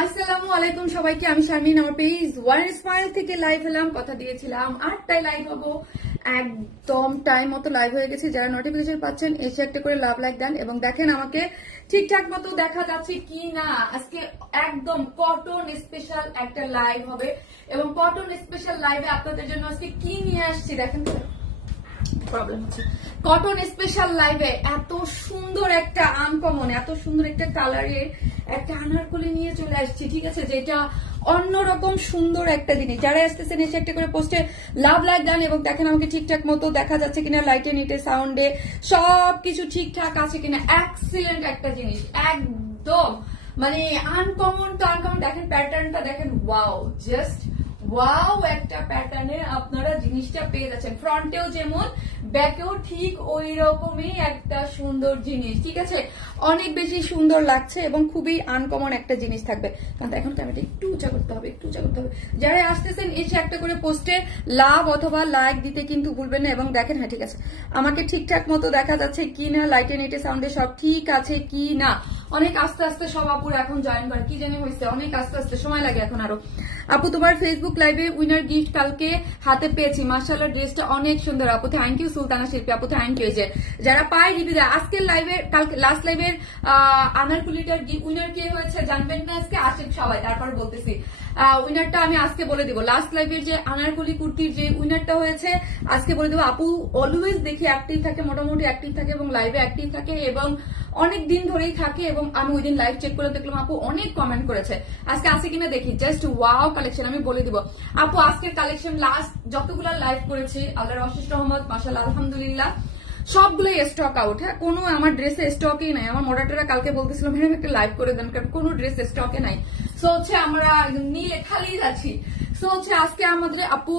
আসসালামু আলাইকুম সবাইকে, আমি শারমিন। আমার পেজ ওয়ান স্মাইল থেকে লাইভ হলাম, কথা দিয়েছিলাম 8টায় লাইভ হবো। একদম টাইম মতো লাইভ হয়ে গেছে। যারা নোটিফিকেশন পাচ্ছেন এসে একটা করে লাভ লাইক দেন এবং দেখেন আমাকে ঠিকঠাক মতো দেখা যাচ্ছে কি না। আজকে একদম কটন স্পেশাল একটা লাইভ হবে এবং কটন স্পেশাল লাইভে আপনাদের জন্য আজকে কি নিয়ে আসছি দেখেন তো। প্রবলেম হচ্ছে কটন স্পেশাল লাইভে এত সুন্দর একটা আনকমন, এত সুন্দর একটা কালারের একটা আনারকলি নিয়ে চলে আসছি, ঠিক আছে, যেটা অন্যরকম সুন্দর একটা জিনিস। যারা আসতেছেন এসে একটা করে পোস্টে লাভ লাইক দেন এবং দেখেন আমাকে ঠিকঠাক মতো দেখা যাচ্ছে কিনা, লাইটে নিটে সাউন্ডে সবকিছু ঠিকঠাক আছে কিনা। এক্সিলেন্ট একটা জিনিস, একদম মানে আনকমন তো আনকমন। দেখেন প্যাটার্নটা দেখেন, ওয়াও, জাস্ট ওয়াও একটা প্যাটার্নে আপনারা জিনিসটা পেয়ে যাচ্ছেন। ফ্রন্টেও যেমন ব্যাকেও ঠিক ওই রকমই একটা সুন্দর জিনিস, ঠিক আছে, অনেক বেশি সুন্দর লাগছে এবং খুবই আনকমন একটা জিনিস থাকবে। কারণ এখন ক্যামেরাটা একটু উঁচা করতে হবে, একটু উঁচা করতে হবে। যারা আসতেছেন এসে একটা করে পোস্টে লাভ অথবা লাইক দিতে কিন্তু ভুলবেন না। এবং দেখেন, হ্যাঁ ঠিক আছে, আমাকে ঠিকঠাক মতো দেখা যাচ্ছে কি না, লাইটে নেটে সাউন্ডে সব ঠিক আছে কি না। অনেক আস্তে আস্তে সব আপুর এখন জয়েন করে, কি জানি হয়েছে, অনেক আস্তে আস্তে সময় লাগে এখন আরো। আপু তোমার ফেসবুক লাইভে উইনার গিফট কালকে হাতে পেয়েছি, মাশাআল্লাহ ড্রেসটা অনেক সুন্দর। আপু থ্যাংক ইউ। সুলতানা শিল্পী আপু থ্যাংক ইউ। যে যারা পায় রিভিউ দেয়, আজকের লাইভের কালকে লাস্ট লাইভের আনারকুলিটার উইনার কে হয়েছে জানবেন না আজকে? আসেন সবাই, তারপর বলতেছি। উইনারটা আমি আজকে বলে দিব। লাস্ট লাইভের যে আনারকুলি কুর্তির যে উইনারটা হয়েছে আজকে বলে দেবো। আপু অলওয়েজ দেখি অ্যাক্টিভ থাকে, মোটামুটি অ্যাক্টিভ থাকে এবং লাইভে অ্যাক্টিভ থাকে এবং অনেক দিন ধরেই থাকে। এবং আমি ওই দিন লাইভ চেক করে দেখলাম আপু অনেক কমেন্ট করেছে। আজকে আসে কিনা দেখি। জাস্ট ওয়াও কালেকশন, আমি বলে দিব আপু আজকের কালেকশন লাস্ট যতগুলো লাইভ করেছি আল্লাহর অশেষ রহমত, মাশাআল্লাহ আলহামদুলিল্লাহ সবগুলোই স্টক আউট। হ্যাঁ, কোনো আমার ড্রেসে স্টকই নাই। আমার মডারেটররা কালকে বলতেছিল ম্যাডাম একটা লাইভ করে দেন, কারণ কোনো ড্রেস স্টকে নাই। সো হচ্ছে আমরা নিলে খালি যাচ্ছি। সো হচ্ছে আজকে আমাদের আপু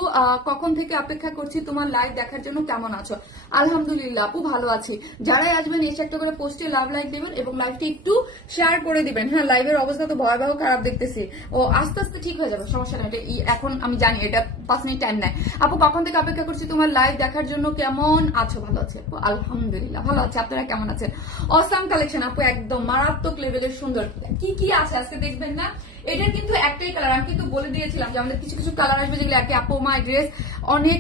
কখন থেকে অপেক্ষা করছি তোমার লাইভ দেখার জন্য, কেমন আছো? আলহামদুলিল্লাহ আপু ভালো আছি। যারাই আসবেন এসে একটা করে পোস্টে লাভ লাইক দেবেন এবং লাইভটি একটু শেয়ার করে দিবেন। হ্যাঁ, লাইভের অবস্থা তো ভয়াবহ খারাপ দেখতেছি। ও আস্তে আস্তে ঠিক হয়ে যাবে, সমস্যা নেই। এটা এখন আমি জানি এটা 5 মিনিট টাইম নেয়। আপু কখন থেকে অপেক্ষা করছি তোমার লাইভ দেখার জন্য, কেমন আছো? ভালো আছে আপু আলহামদুলিল্লাহ ভালো আছে। আপনারা কেমন আছেন? অসাম কালেকশন আপু, একদম মারাত্মক লেভেলের সুন্দর। কি কি আছে আজকে দেখবেন না। এটার কিন্তু একটাই কালার, আমি কিন্তু বলে দিয়েছিলাম যে আমাদের কিছু কিছু কালার আসবে যেগুলো একে আপু মাই ড্রেস অনেক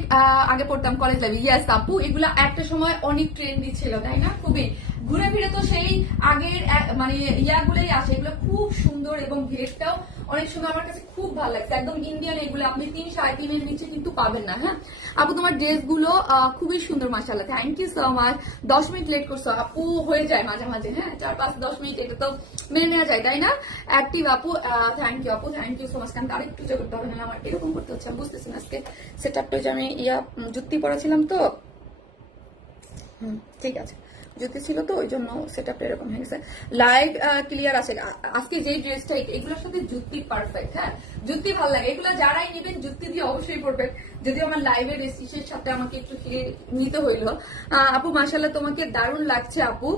আগে পড়তাম কলেজ লাইফে। ইয়াস আপু, এগুলো একটা সময় অনেক ট্রেন্ডি ছিল, তাই না? খুবই ঘুরে ফিরে তো সেই আগের মানে ইয়াগুলোই আসে। এগুলো খুব সুন্দর এবং ঘিরেটাও অনেক সুন্দর, আমার কাছে খুব ভালো লাগছে। একদম ইন্ডিয়ান, এগুলো আপনি 3 3.5 এর নিচে কিন্তু পাবেন না। হ্যাঁ আপু তোমার ড্রেস গুলো খুবই সুন্দর, মাশাআল্লাহ thank you so much. 10 minute late করছো আপু, হয়ে যায় মাঝে মাঝে। হ্যাঁ 4 5 10 মিনিট এটা তো মেনে নেওয়া যায়, তাই না? অ্যাক্টিভ আপু থ্যাংক ইউ আপু, থ্যাংক ইউ সো মাচ। কারণ আরেকটু করতে হবে না, আমার এরকম করতে হচ্ছে, আমি বুঝতেছি না আজকে সেট আপটা যে আমি জুত্তি পরেছিলাম তো। ঠিক আছে, জুতি ছিল তো ওই জন্য সেটআপটা এরকম হয়ে গেছে। লাইভ ক্লিয়ার আছে। আজকে যে ড্রেসটা এগুলোর সাথে জুতি পারফেক্ট। হ্যাঁ জুতি ভালো লাগে, এগুলো যারাই নেবেন জুতি দিয়ে অবশ্যই পরবেন। যদিও আমার লাইভের রেসিসের সাথে আমাকে একটু ফিরে নিতে হইলো। আপু মাশাআল্লাহ তোমাকে দারুণ লাগছে আপু।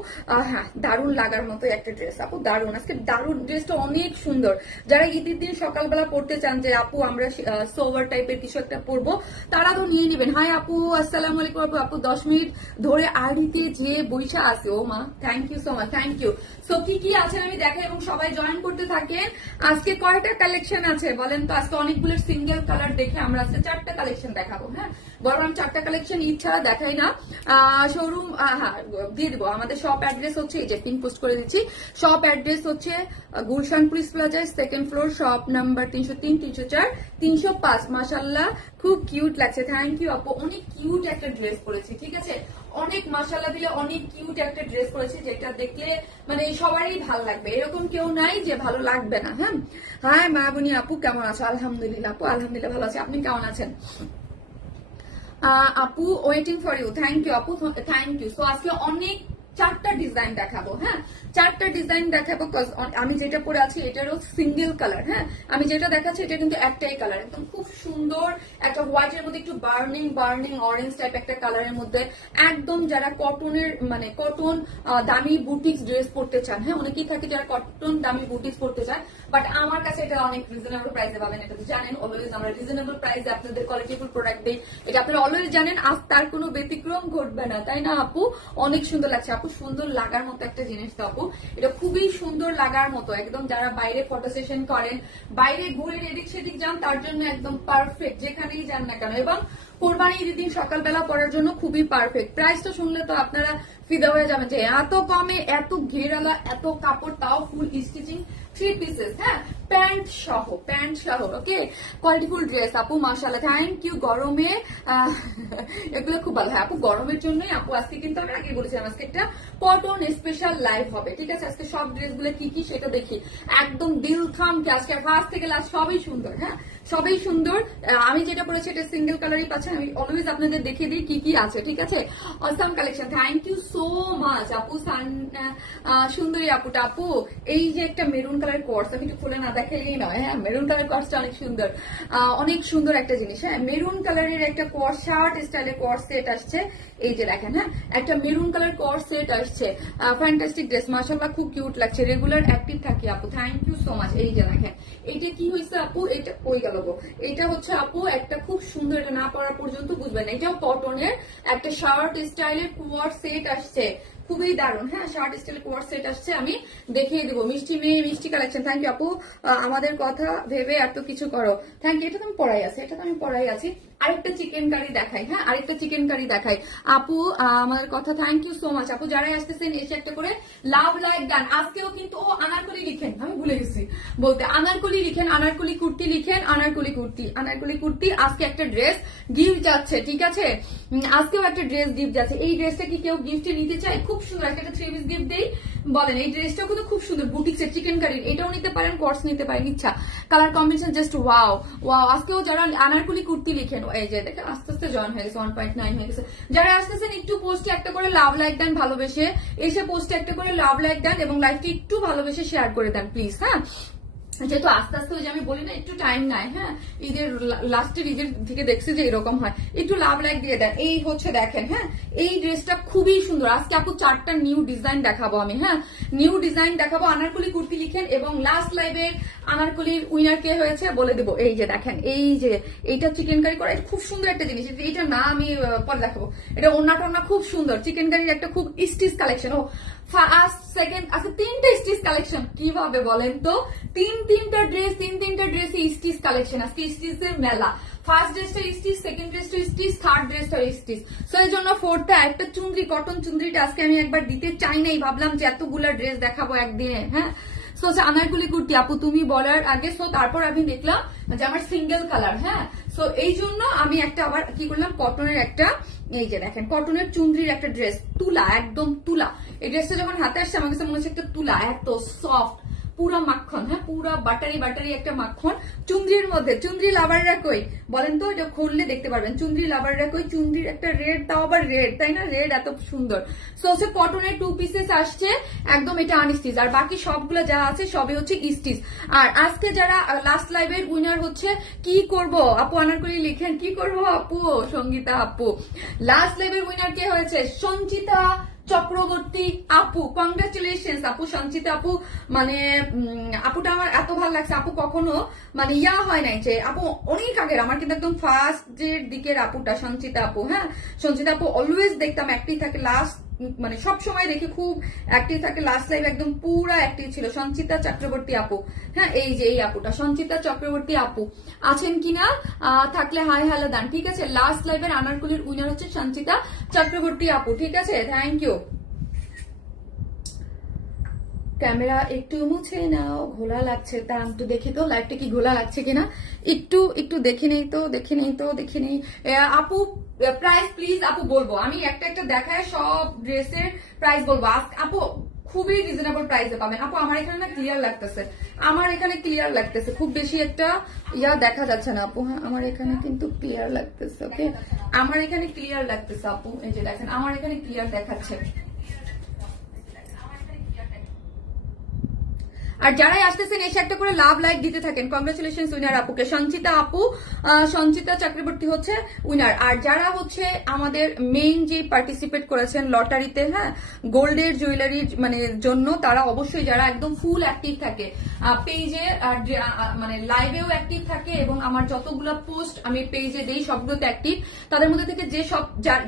হ্যাঁ দারুণ লাগার মতো একটা ড্রেস আপু, দারুণ। আজকে দারুণ, ড্রেসটা অনেক সুন্দর। যারা ঈদের দিন সকালবেলা পড়তে চান যে আপু আমরা সোভার টাইপের কিছু একটা পরবো, তারা তো নিয়ে নেবেন। হাই আপু আসসালামু আলাইকুম আপু। আপু 10 মিনিট ধরে আড়িতে যে বৈশা আছে, ও মা thank you so much, thank you. So কি কি আছে আমি দেখাই এবং সবাই জয়েন করতে থাকেন। আজকে কয়টা কালেকশন আছে বলেন তো? আজকে অনেকগুলো সিঙ্গেল কালার দেখে আমরা আজকে 4টা কালেকশন দেখাবো। হ্যাঁ বরং আমি 4টা কালেকশন ইচ্ছা দেখাই না। শোরুম হ্যাঁ দিয়ে দিব। আমাদের শপ অ্যাড্রেস হচ্ছে, এই যে পিন পোস্ট করে দিচ্ছি। শপ অ্যাড্রেস হচ্ছে গুলশান পুলিশ প্লাজায় 2nd ফ্লোর, শপ নাম্বার 303 304 305। মাশাআল্লাহ খুব কিউট লাগছে, থ্যাংক ইউ আপু। অনেক কিউট একটা ড্রেস পরেছি, ঠিক আছে, অনেক মাশাআল্লাহ দিলে অনেক কিউট একটা ড্রেস পরেছে, যেটা দেখলে মানে সবারই ভালো লাগবে, এরকম কেউ নাই যে ভালো লাগবে না। হ্যাঁ হাই মায়াবনী আপু কেমন আছো? আলহামদুলিল্লাহ আপু আলহামদুলিল্লাহ ভালো আছি, আপনি কেমন আছেন? আপু waiting for you, thank you আপু, থ্যাংক ইউ। সো আজকে অনেক 4টা ডিজাইন দেখাবো। হ্যাঁ 4টা ডিজাইন দেখাবো। আমি যেটা পরে আছি এটারও সিঙ্গেল কালার। হ্যাঁ আমি যেটা দেখাচ্ছি এটা কিন্তু একটাই কালার, একদম খুব সুন্দর একটা হোয়াইটের মধ্যে একটু বার্নিং বার্নিং অরেঞ্জ টাইপ একটা কালারের মধ্যে। একদম যারা কটনের মানে কটন দামি বুটিক্স ড্রেস পরতে চান, হ্যাঁ অনেকেই থাকে যারা কটন দামি বুটিক্স পরতে চায়, বাট আমার কাছে এটা অনেক রিজনেবল প্রাইসে পাবেন, এটা তো জানেন। অলওয়েজ আমরা রিজনেবল প্রাইসে আপনাদের কোয়ালিটিফুল প্রোডাক্ট দিই, এটা আপনারা অলওয়েজ জানেন। আজ তার কোনো ব্যতিক্রম ঘটবে না, তাই না আপু? অনেক সুন্দর লাগছে আপু, সুন্দর লাগার মতো একটা জিনিস তো আপু, এটা খুবই সুন্দর লাগার মতো একদম। যারা বাইরে ফটো সেশন করেন, বাইরে ঘুরে এদিক সেদিক যান, তার জন্য একদম পারফেক্ট, যেখানেই যান না কেন। এবং কোরবানি ঈদের দিন সকালবেলা পরার জন্য খুবই পারফেক্ট। প্রাইসটা শুনলে তো আপনারা ফিদা হয়ে যাবেন যে এত কমে, এত ঘেরালা, এত কাপড়, তাও ফুল স্টিচিং 3 পিসেস, হ্যাঁ, প্যান্ট সহ, ওকে। কোয়ালিটিফুল ড্রেস আপু, মাশাআল্লাহ, থ্যাংক ইউ। গরমে এগুলো খুব ভালো হয় আপু, গরমের জন্যই আপু আজকে কিন্তু আমি আগে বলেছিলাম আজকে একটা কটন স্পেশাল লাইভ হবে, ঠিক আছে। আজকে সব ড্রেসগুলো কি কি সেটা দেখি, একদম দিল থামকে আজকে ফার্স্ট থেকে লাস্ট সবই সুন্দর, হ্যাঁ, সবই সুন্দর। আমি যেটা বলেছি এটা সিঙ্গেল কালারই পাচ্ছেন, আমি অলওয়েজ আপনাদের দেখিয়ে দিই কি কি আছে, ঠিক আছে। Awesome collection, thank you so much আপু। সুন্দরী আপুটা আপু, এই যে একটা মেরুন কালার কোর্স, আমি একটু খুলে না দেখালেই নয়, হ্যাঁ, মেরুন কালার কোর্সটা অনেক সুন্দর একটা জিনিস, হ্যাঁ। মেরুন কালারের একটা কোর্স, শার্ট স্টাইলের কোর্স সেট আসছে, এই যে দেখেন, হ্যাঁ, একটা মেরুন কালার কোর্স সেট আসছে, ফ্যান্টাস্টিক ড্রেস, মাশাআল্লাহ, খুব কিউট লাগছে। রেগুলার অ্যাক্টিভ থাকি আপু, থ্যাংক ইউ সো মাচ। এই যে দেখেন, এটা কি হয়েছে আপু, এটা কই গেল গো, এটা হচ্ছে আপু একটা খুব সুন্দর, এটা না পরা পর্যন্ত বুঝবেন না, এটাও কটনের একটা শার্ট স্টাইলের কোয়ার সেট আসছে, খুবই দারুণ, হ্যাঁ, শার্ট স্টাইল কোয়ার সেট আসছে, আমি দেখিয়ে দেবো। মিষ্টি মেয়ে, মিষ্টি কালেকশন, থ্যাংক ইউ আপু। আমাদের কথা ভেবে এত কিছু করো, থ্যাংক ইউ। এটা তো আমি পড়াই আছি, আরেকটা চিকেন কারি দেখাই, হ্যাঁ, আরেকটা চিকেন কারি দেখাই আপু। আমাদের কথা, থ্যাংক ইউ সো মাচ আপু। যারাই আসতেছেন এসে একটা করে লাভ লাইক গান। আজকেও কিন্তু আনারকলি লিখেন, আমি ভুলে গেছি বলতে, আনারকলি লিখেন, আনারকলি কুর্তি লিখেন, আনারকলি কুর্তি। আজকে একটা ড্রেস গিফট যাচ্ছে, ঠিক আছে, আজকেও একটা ড্রেস গিফট যাচ্ছে। এই ড্রেসটা কি কেউ গিফটে নিতে চায়? খুব সুন্দর একটা 3 পিস গিফট দেই, বলেন। এই ড্রেসটাও কিন্তু খুব সুন্দর, বুটিক্সের চিকেন কারির, এটাও নিতে পারেন, কোর্স নিতে পারেন, ইচ্ছা। Colour combination just wow wow. আজকেও যারা আনারকলি কুর্তি লিখেন, এই যে দেখেন আস্তে আস্তে জয়েন হয়ে গেছে, 1.9 হয়ে গেছে। যারা আসতেছেন একটু পোস্টে একটা করে লাভ লাইক দেন, ভালোবেসে এসে পোস্টে একটা করে লাভ লাইক দেন এবং লাইভটি একটু ভালোবেসে শেয়ার করে দেন প্লিজ, হ্যাঁ। যেহেতু আস্তে আস্তে, ওই যে আমি বলি না, একটু টাইম নাই, হ্যাঁ, ঈদের লাস্টের ঈদের থেকে দেখছি যে এরকম হয়, একটু লাভ লাইক দিয়ে দেন। এই হচ্ছে দেখেন, হ্যাঁ, এই ড্রেসটা খুবই সুন্দর। আজকে আপু 4টা নিউ ডিজাইন দেখাবো আমি, হ্যাঁ, নিউ ডিজাইন দেখাবো। আনারকলি কুর্তি লিখেন এবং লাস্ট লাইভের আনারকলির উইনার কে হয়েছে বলে দেবো। এই যে দেখেন, এই যে এইটা চিকেন কারি করা, এটা খুব সুন্দর একটা জিনিস, এটা না আমি পরে দেখাবো। এটা ওন্না খুব সুন্দর, চিকেন কারির একটা খুব স্টিচ কালেকশন। ও ফার্স্ট সেকেন্ড, আচ্ছা 3টা স্টিচ কালেকশন, কিভাবে বলেন তো? তিনটা ড্রেস স্টিচ কালেকশন, আজকে স্টিচের মেলা। ফার্স্ট ড্রেসটা স্টিচ, সেকেন্ড ড্রেসটা স্টিচ, থার্ড ড্রেসটা স্টিচ। সো এই জন্য 4টা, একটা চুনরি, কটন চুনরিটা আজকে আমি একবার দিতে চাই নাই, ভাবলাম যে এতগুলা ড্রেস দেখাবো একদিনে, হ্যাঁ। সো আনারকলি কুর্তি আপু তুমি বলার আগে, সো তারপর আমি দেখলাম যে আমার সিঙ্গেল কালার, হ্যাঁ। সো এই জন্য আমি একটা আবার কি করলাম, কটনের একটা, এই যে দেখেন, কটনের চুনরির একটা ড্রেস, তুলা, একদম তুলা। এই ড্রেসটা যখন হাতে আসছে আমার কাছে মনে হচ্ছে একটা তুলা, এত সফট, পুরা মাখন, হ্যাঁ, পুরা বাটারি একটা মাখন। চুনরির মধ্যে, চুনরি লাভাররা কই বলেন তো? এটা খুললে দেখতে পারবেন চুনরি লাভাররা কই। চুনরির একটা রেড, তাও আবার রেড, তাই না? রেড এত সুন্দর। সো হচ্ছে কটনের 2 পিসেস আসছে, একদম এটা আনস্টিচ, আর বাকি সবগুলো যা আছে সবই হচ্ছে স্টিচ। আর আজকে যারা লাস্ট লাইভের উইনার হচ্ছে, কি করব আপু, আনারকলি লিখেন, কি করব আপু, সঙ্গীতা আপু। লাস্ট লাইভের উইনার কে হয়েছে? সঞ্চিতা চক্রবর্তী আপু, কংগ্রাচুলেশন আপু, সঞ্চিতা আপু। মানে আপুটা আমার এত ভালো লাগছে, আপু কখনো মানে ইয়া হয় নাই যে, আপু অনেক আগের, আমার কিন্তু একদম ফার্স্ট এর দিকের আপুটা সঞ্চিতা আপু, হ্যাঁ। সঞ্চিতা আপু অলওয়েজ দেখতাম অ্যাক্টিভ থাকে, লাস্ট মানে সব সময় দেখি খুব অ্যাক্টিভ থাকে, লাস্ট লাইভ একদম পুরা অ্যাক্টিভ ছিল সঞ্চিতা চক্রবর্তী আপু, হ্যাঁ। এই যে এই আপুটা সঞ্চিতা চক্রবর্তী আপু, আছেন কিনা? থাকলে হাই হ্যালো দেন, ঠিক আছে। লাস্ট লাইভের আনারকলির উইনার হচ্ছে সঞ্চিতা চক্রবর্তী আপু, ঠিক আছে, থ্যাংক ইউ। ক্যামেরা একটু মুছে নাও, ঘোলা লাগছে, তা একটু দেখি তো লাইভটা কি ঘোলা লাগছে কিনা, একটু দেখে নেই তো। আপু প্রাইস প্লিজ আপু বলবো, আমি একটা দেখায় সব ড্রেসের প্রাইস বলবো। আপু খুবই রিজনেবল প্রাইসে পাবেন আপু। আমার এখানে না ক্লিয়ার লাগতেছে, খুব বেশি একটা ইয়া দেখা যাচ্ছে না আপু, হ্যাঁ, আমার এখানে কিন্তু ক্লিয়ার লাগতেছে, ওকে, আমার এখানে ক্লিয়ার লাগতেছে আপু। এই যে দেখেন, আমার এখানে ক্লিয়ার দেখাচ্ছে। আর যারাই আসতেছেন এসে একটা করে লাভ লাইক দিতে থাকেন। কংগ্রেচুলেশন উইনার আপুকে। সঞ্চিতা আপু, সঞ্চিতা চক্রবর্তী হচ্ছে উইনার। আর যারা হচ্ছে আমাদের মেইন যে পার্টিসিপেট করেছেন লটারিতে, হ্যাঁ, গোল্ডের জুয়েলারি মানে জন্য, তারা অবশ্যই যারা একদম ফুল অ্যাক্টিভ থাকে পেজে, মানে লাইভেও অ্যাক্টিভ থাকে এবং আমার যতগুলো পোস্ট আমি পেজে দেই সবগুলোতে অ্যাক্টিভ, তাদের মধ্যে থেকে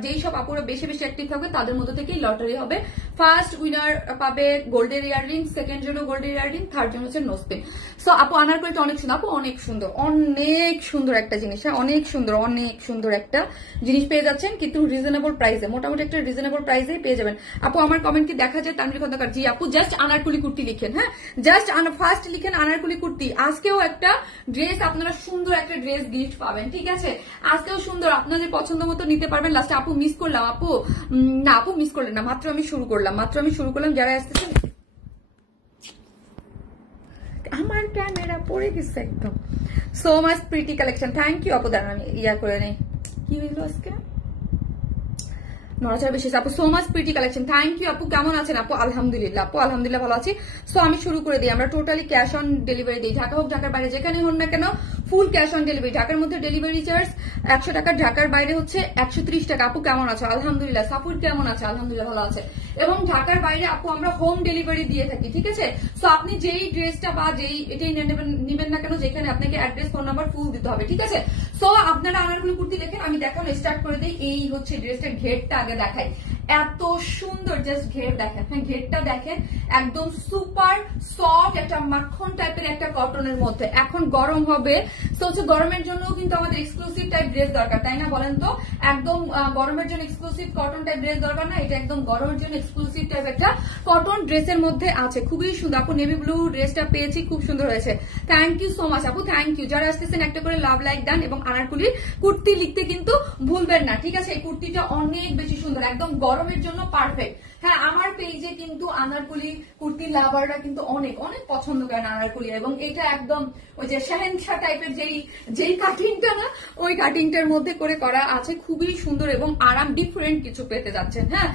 যেই সব আপুরা বেশি বেশি অ্যাক্টিভ থাকবে তাদের মধ্যে থেকেই লটারি হবে। ফার্স্ট উইনার পাবে গোল্ডের ইয়াররিং, সেকেন্ড জন্য গোল্ডের ইয়াররিং, থার্ড জন্য হচ্ছে নোসপিন। সো আপু আনারকলিটা অনেক সুন্দর, আপু অনেক সুন্দর, অনেক সুন্দর একটা জিনিস, হ্যাঁ, অনেক সুন্দর একটা জিনিস পেয়ে যাচ্ছেন, কিন্তু রিজনেবল প্রাইসে, মোটামুটি একটা রিজনেবল প্রাইসে পেয়ে যাবেন। আপু আমার কমেন্ট কি দেখা যায়? তানভীর খন্দকার, জি আপু, জাস্ট আনারকলি কুর্তি লিখেন, হ্যাঁ, জাস্ট ফার্স্ট লিখেন আনারকলি কুর্তি। আজকেও একটা ড্রেস, আপনারা সুন্দর একটা ড্রেস গিফট পাবেন, ঠিক আছে? আজকেও সুন্দর, আপনাদের পছন্দ মতো নিতে পারবেন। লাস্টে আপু মিস করলাম, আপু না, আপু মিস করলেন না, মাত্র আমি শুরু করলাম। যারা আসতেছেন, আমার ক্যামেরা পড়ে গেছে একদম। So much pretty collection, thank you আপু। দাঁড়ান আমি ইয়া করে নেই, কি হইলো আজকে নড়াচড়া বিশেষ। আপু so much pretty collection, thank you আপু। কেমন আছেন আপু? আলহামদুলিল্লাহ আপু, আলহামদুলিল্লাহ ভালো আছি। সো আমি শুরু করে দিই। আমরা টোটালি ক্যাশ অন ডেলিভারি দিই, ঢাকা হোক ঢাকার বাইরে, যেখানে হন না কেন ফুল ক্যাশ অন ডেলিভারি। ঢাকার মধ্যে ডেলিভারি চার্জ 100 টাকা, ঢাকার বাইরে হচ্ছে 130 টাকা। আপু কেমন আছে? আলহামদুলিল্লাহ। সাপুর কেমন আছে? আলহামদুলিল্লাহ ভালো আছে। এবং ঢাকার বাইরে আপু আমরা হোম ডেলিভারি দিয়ে থাকি, ঠিক আছে? সো আপনি যেই ড্রেসটা বা যেই এটাই নেবেন না কেন, যেখানে আপনাকে অ্যাড্রেস, ফোন নাম্বার ফুল দিতে হবে, ঠিক আছে? সো আপনারা আনারকলি কুর্তি দেখেন, আমি দেখুন স্টার্ট করে দিই। এই হচ্ছে ড্রেসটার ঘেরটা আগে দেখাই, এত সুন্দর, জাস্ট ঘের দেখেন, হ্যাঁ, ঘেরটা দেখেন, একদম সুপার সফট একটা মাখন টাইপের একটা কটনের মধ্যে। এখন গরম হবে, তো হচ্ছে গরমের জন্য কিন্তু আমাদের এক্সক্লুসিভ টাইপ ড্রেস দরকার, তাই না বলেন তো? একদম গরমের জন্য এক্সক্লুসিভ কটন টাইপ ড্রেস দরকার না? এটা একদম গরমের জন্য এক্সক্লুসিভ টাইপ একটা কটন ড্রেসের মধ্যে আছে, খুবই সুন্দর। আপু নেভি ব্লু ড্রেসটা পেয়েছি, খুব সুন্দর হয়েছে, থ্যাংক ইউ সো মাচ আপু, থ্যাংক ইউ। যারা আসতেছেন একটা করে লাভ লাইক দেন এবং আনারকলি কুর্তি লিখতে কিন্তু ভুলবেন না, ঠিক আছে? এই কুর্তিটা অনেক বেশি সুন্দর, একদম গরমের জন্য পারফেক্ট। হ্যাঁ, আমার পেজে কিন্তু আনারকলি কুর্তি লাভাররা কিন্তু অনেক অনেক পছন্দ করেন আনারকলি, এবং এটা একদম ওই যে শাহেনশাহ টাইপের যেই কাটিংটা না, ওই কাটিংটার মধ্যে করে করা আছে, খুবই সুন্দর এবং আরাম, ডিফারেন্ট কিছু পেতে যাচ্ছেন। হ্যাঁ,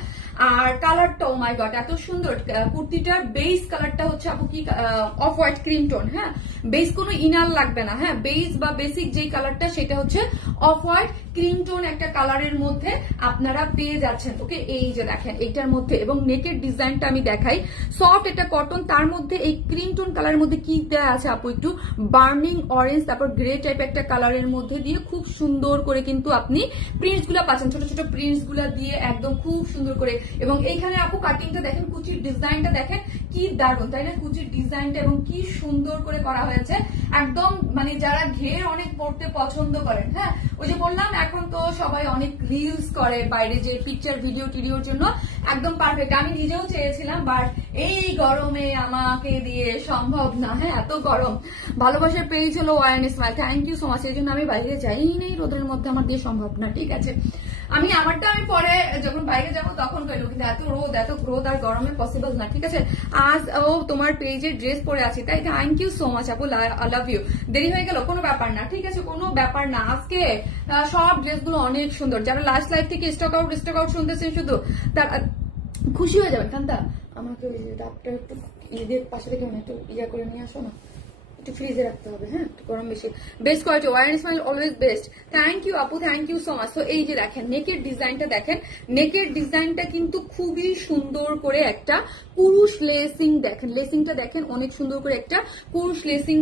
আর কালারটা ও মাই গড এত সুন্দর। কুর্তিটার বেস কালারটা হচ্ছে আপু কি অফ হোয়াইট ক্রিম টোন, হ্যাঁ, বেস কোনো ইনার লাগবে না, হ্যাঁ, বেস বা বেসিক যেই কালারটা সেটা হচ্ছে অফ হোয়াইট ক্রিম টোন একটা কালারের মধ্যে আপনারা পেয়ে যাচ্ছেন। ওকে, এই যে দেখেন এইটার মধ্যে, এবং নেকের ডিজাইনটা আমি দেখাই, সফট এটা কটন, তার মধ্যে এই ক্রিম টোন কালারের মধ্যে কি দেওয়া আছে আপু, একটু বার্নিং অরেঞ্জ, তারপর গ্রে টাইপ একটা কালারের মধ্যে দিয়ে খুব সুন্দর করে কিন্তু আপনি প্রিন্টস গুলা পাচ্ছেন, ছোট ছোট প্রিন্টস গুলা দিয়ে একদম খুব সুন্দর করে। এবং এইখানে আপু কাটিংটা দেখেন, কুচির ডিজাইনটা দেখেন, কি দারুণ তাই না? কুচির ডিজাইনটা এবং কি সুন্দর করে করা হয়েছে, একদম মানে যারা ঘের অনেক পড়তে পছন্দ করেন, হ্যাঁ, ওই যে বললাম এখন তো সবাই অনেক রিলস করে বাইরে, যে পিকচার ভিডিও টিডিওর জন্য একদম পারফেক্ট। আমি নিজেও চেয়েছিলাম, বাট এই গরমে আমাকে দিয়ে সম্ভব না, হ্যাঁ, এত গরম। ভালোবাসার পেজ হলো one smile, thank you so much. এই জন্য আমি বাইরে যাই নেই, রোদের মধ্যে আমার দিয়ে সম্ভব না, ঠিক আছে? আমি পরে যখন বাইরে যাবো তখন করবো, কিন্তু এত রোদ আর গরমে পসিবল না, ঠিক আছে? আজ তোমার পেজে ড্রেস পরে আছি, তাই থ্যাংক ইউ সো মাচ আপু, আই লাভ ইউ। দেরি হয়ে গেল, কোনো ব্যাপার না, ঠিক আছে, কোনো ব্যাপার না। আজকে সব ড্রেসগুলো অনেক সুন্দর। যারা লাস্ট লাইফ থেকে স্টক আউট শুনতেছেন শুধু, তারা খুশি হয়ে যাবেন। কান্তা আমাকে ওই ডাবটা একটু ঈদের পাশে থেকে একটু ইয়া করে নিয়ে আসো না, একটু ফ্রিজে রাখতে হবে, হ্যাঁ, গরম বেশি। Best quality, one smile always best, thank you আপু, থ্যাংক ইউ সো মাচ। তো এই যে দেখেন নেকের ডিজাইনটা দেখেন, নেকের ডিজাইনটা কিন্তু খুবই সুন্দর করে একটা পুরুষ লেসিং দেখেন, লেসিংটা দেখেন অনেক সুন্দর করে একটা পুরুষ লেসিং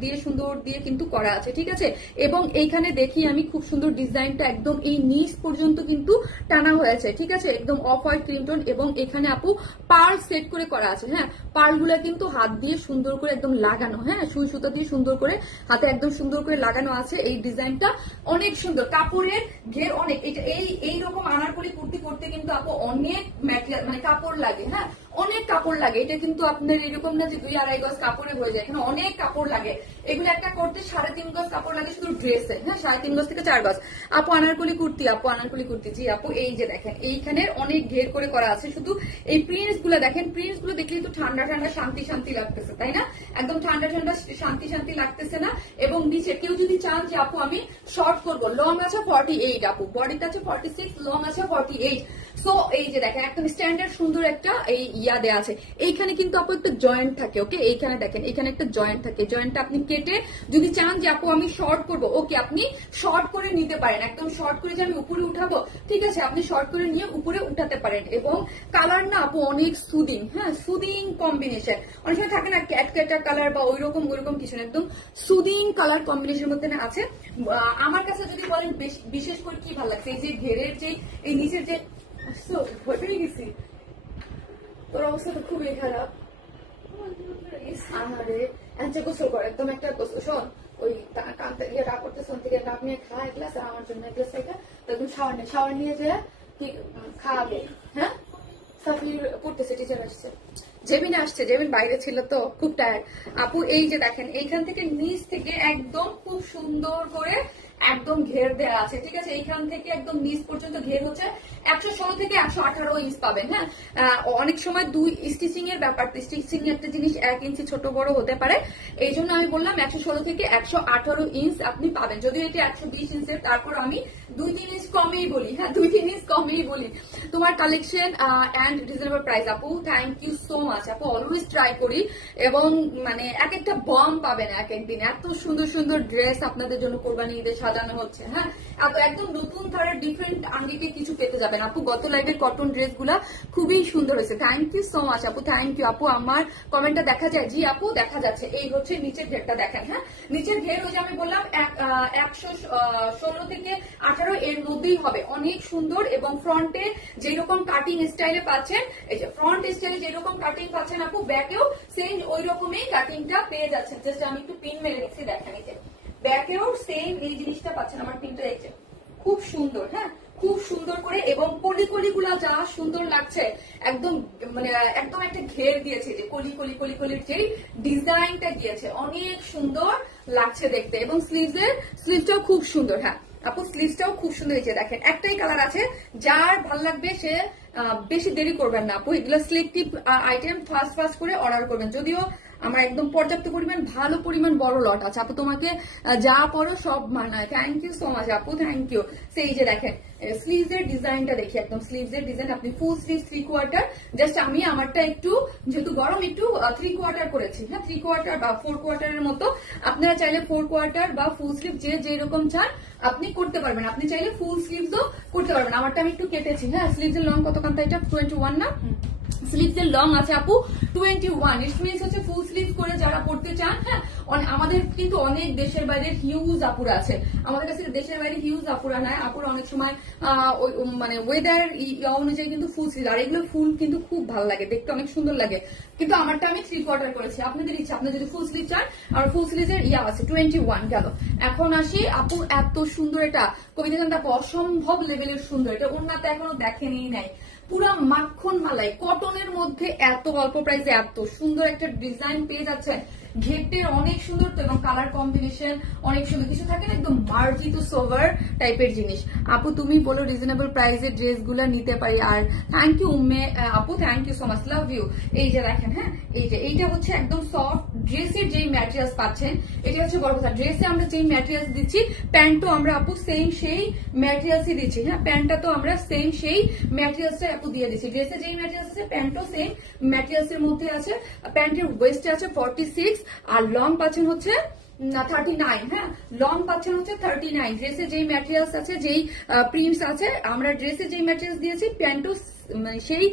দিয়ে সুন্দর দিয়ে কিন্তু করা আছে, ঠিক আছে? এবং এইখানে দেখি আমি খুব সুন্দর ডিজাইনটা একদম এই নিচ পর্যন্ত কিন্তু টানা হয়েছে, ঠিক আছে? একদম অফ হোয়াইট ক্রিম টোন, এবং এখানে আপু পার্ল সেট করে করা আছে, হ্যাঁ, পার্লগুলা কিন্তু হাত দিয়ে সুন্দর করে একদম লাগানো, হ্যাঁ, সুই সুতা দিয়ে সুন্দর করে হাতে একদম সুন্দর করে লাগানো আছে। এই ডিজাইনটা অনেক সুন্দর, কাপড়ের ঘের অনেক। এইরকম আনারকলি কুর্তি করতে কিন্তু আপু অনেক ম্যাটেরিয়াল মানে কাপড় লাগে, হ্যাঁ, অনেক কাপড় লাগে। এটা কিন্তু আপনার এরকম না যে 2-2.5 গজ কাপড়ে হয়ে যায়, এখানে অনেক কাপড় লাগে। এগুলো একটা করতে 3.5 গজ কাপড় লাগে শুধু ড্রেসে, হ্যাঁ, 3.5 গজ থেকে 4 গজ। আপু আনারকলি কুর্তি, আপু আনারকলি কুর্তি, জি আপু। এই যে দেখেন এইখানে অনেক ঘের করে করা আছে, শুধু এই প্রিন্টস গুলো দেখেন, প্রিন্টস গুলো দেখলে তো ঠান্ডা ঠান্ডা শান্তি শান্তি লাগতেছে, তাই না? একদম ঠান্ডা ঠান্ডা শান্তি শান্তি লাগতেছে না? এবং নিচে কেউ যদি চান যে আপু আমি শর্ট করবো, লং আছে 48 আপু, বডিটা আছে 46, লং আছে 48। সো এই যে দেখেন একদম স্ট্যান্ডার্ড সুন্দর একটা এই ইয়া দেয়া আছে। এইখানে কিন্তু আপু একটা জয়েন্ট থাকে, ওকে, এইখানে দেখেন এখানে একটা জয়েন্ট থাকে, জয়েন্টটা আপনি কেটে যদি চান যে আপু আমি শর্ট করবো, ওকে, আপনি শর্ট করে নিতে পারেন, একদম শর্ট করে যে আমি উপরে উঠাবো, ঠিক আছে, আপনি শর্ট করে নিয়ে উপরে উঠাতে পারেন। এবং কালার না আপু অনেক সুদিং, হ্যাঁ, সুদিং কম্বিনেশন। অনেক সময় থাকে না ক্যাট ক্যাটার কালার বা ওইরকম কিছু না, একদম সুদিং কালার কম্বিনেশনের মধ্যে না আছে। আমার কাছে যদি বলেন বিশেষ করে কি ভালো লাগছে, এই যে ঘেরের যে এই নিচের যে, ভয় পেয়ে গেছি, তোর অবস্থা তো খুবই খারাপ। আরে আচ্ছা গোসল কর, একদম একটা গোসল, শোন ওই ইয়েটা করতেছ থেকে ডাব নিয়ে খা এক গ্লাস, আর আমার জন্য এক গ্লাস একটা, একদম শাওয়ার নিয়ে যে খাওয়াবে, হ্যাঁ। সাফির পড়তেছে, টিচার আসছে, জেমিন আসছে, জেমিন বাইরে ছিল তো খুব টায়ার্ড। আপু এই যে দেখেন এইখান থেকে নিচ থেকে একদম খুব সুন্দর করে একদম ঘের দেওয়া আছে, ঠিক আছে, এইখান থেকে একদম নিচ পর্যন্ত ঘের হচ্ছে 116 থেকে 118 ইঞ্চ পাবেন, হ্যাঁ। অনেক সময় দুই স্টিচিং এর ব্যাপার, স্টিচিং একটা জিনিস 1 ইঞ্চি ছোট বড় হতে পারে, এই জন্য আমি বললাম 116 থেকে 118 ইঞ্চ আপনি পাবেন। যদিও এটি 120 ইঞ্চের, তারপর আমি 2-3 ইঞ্চ কমেই বলি, হ্যাঁ, 2-3 ইঞ্চ কমেই বলি। তোমার কালেকশন অ্যান্ড রিজনেবল প্রাইস আপু, থ্যাংক ইউ সো মাচ আপু, অলওয়েজ ট্রাই করি, এবং মানে এক একটা বম পাবেন এক একদিন, এত সুন্দর সুন্দর ড্রেস আপনাদের জন্য কোরবানি ঈদে সাজানো হচ্ছে, হ্যাঁ, একদম নতুন ধরনের ডিফারেন্ট আঙ্গিকে কিছু পেতে যাবেন আপু। গত লাইভের কটন ড্রেস গুলা খুবই সুন্দর হয়েছে, থ্যাংক ইউ সো মাচ আপু, থ্যাংক ইউ আপু। আমার কমেন্টটা দেখা যায়? জি আপু দেখা যাচ্ছে। এই হচ্ছে নিচের ঘেরটা দেখেন, হ্যাঁ, নিচের ঘের ওই যে আমি বললাম 116 থেকে 18 এর মধ্যেই হবে, অনেক সুন্দর। এবং ফ্রন্টে যেরকম কাটিং স্টাইলে পাচ্ছেন, এই যে ফ্রন্ট স্টাইলে যেরকম কাটিং পাচ্ছেন আপু, ব্যাকেও সেম ওই রকমই কাটিংটা পেয়ে যাচ্ছেন। জাস্ট আমি একটু পিন মেরে রেখেছি, দেখেন এই যে ব্যাকেও সেম এই জিনিসটা পাচ্ছেন। আমার পিনটা দেখছেন খুব সুন্দর, হ্যাঁ, খুব সুন্দর করে, এবং কলি গুলা যা সুন্দর লাগছে, একদম মানে একদম একটা ঘের দিয়েছে, যে কলির যে ডিজাইনটা দিয়েছে অনেক সুন্দর লাগছে দেখতে। এবং স্লিভসটাও খুব সুন্দর, হ্যাঁ আপু, স্লিভসটাও খুব সুন্দর হয়েছে। দেখেন একটাই কালার আছে, যার ভাল লাগবে সে বেশি দেরি করবেন না আপু, এগুলো সিলেক্টিভ আইটেম, ফাস্ট করে অর্ডার করবেন। যদিও আমার একদম পর্যাপ্ত পরিমাণ ভালো পরিমাণ বড় লট আছে আপু, তোমাকে যা পড়ো সব মানায়। থ্যাংক ইউ সো মাচ আপু, থ্যাংক ইউ। সেই যে দেখেন স্লিভস এর ডিজাইনটা দেখি, একদম স্লিভস এর ডিজাইন, আপনি ফুল স্লিভ 3/4, জাস্ট আমি আমারটা একটু যেহেতু গরম একটু 3/4 করেছি, হ্যাঁ, 3/4 বা 4/4 এর মতো। আপনারা চাইলে 4/4 বা ফুল স্লিভ যে যেরকম চান আপনি করতে পারবেন, আপনি চাইলে ফুল স্লিভসও করতে পারবেন। আমারটা আমি একটু কেটেছি, হ্যাঁ। স্লিভস এর লং কত কান্তা, এটা 21 না, স্লিভস এর লং আছে আপু 21। ইট মিনস হচ্ছে ফুল স্লিভ করে যারা পড়তে চান, হ্যাঁ। আমাদের কিন্তু অনেক দেশের বাইরের হিউজ আপুরা আছে, আমাদের কাছে দেশের বাইরে হিউজ আপুরা নাই, আপুরা অনেক সময় মানে ওয়েদার অনুযায়ী কিন্তু ফুল স্লিভ, আর এগুলো ফুল কিন্তু খুব ভালো লাগে দেখতে, অনেক সুন্দর লাগে। কিন্তু আমারটা আমি 3/4 করেছি, আপনাদের ইচ্ছা, আপনি যদি ফুল স্লিভ চান। আর ফুল স্লিভের ইয়া আছে 21 গেল। এখন আসি আপু, এত সুন্দর এটা কবিতা গানটা আপু, অসম্ভব লেভেলের সুন্দর, এটা ওনাতে এখনো দেখেনি নাই, পুরা মাখন মালাই কটনের মধ্যে এত অল্প প্রাইসে এত সুন্দর একটা ডিজাইন পেয়ে যাচ্ছে। ঘেরটের অনেক সুন্দর তো, এবং কালার কম্বিনেশন অনেক সুন্দর, কিছু থাকে না একদম মার্জিত সোভার টাইপের জিনিস। আপু তুমি বলো রিজনেবল প্রাইসে ড্রেস গুলা নিতে পারি। আর থ্যাংক ইউ উম্মে আপু, thank you so much, love you. এই যে দেখেন, হ্যাঁ, এই যে এইটা হচ্ছে একদম সফট, ড্রেসের যেই ম্যাটেরিয়ালস পাচ্ছেন এটা হচ্ছে বড় কথা, ড্রেসে আমরা যেই ম্যাটেরিয়ালস দিচ্ছি, প্যান্টও আমরা আপু সেম সেই ম্যাটেরিয়ালসই দিচ্ছি, হ্যাঁ, প্যান্টটা তো আমরা সেম সেই ম্যাটেরিয়ালসটা আপু দিয়ে দিচ্ছি। ড্রেসে যেই ম্যাটেরিয়ালস আছে প্যান্টও সেম ম্যাটেরিয়ালস এর মধ্যে আছে। প্যান্টের ওয়েস্টে আছে 46, আর লং পাচ্ছেন হচ্ছে 39, হ্যাঁ, লং পাচ্ছেন হচ্ছে 39। ড্রেসে যেই ম্যাটেরিয়ালস আছে, যেই প্রিন্টস আছে, আমরা ড্রেসে যেই ম্যাটেরিয়ালস দিয়েছি প্যান্টও সেই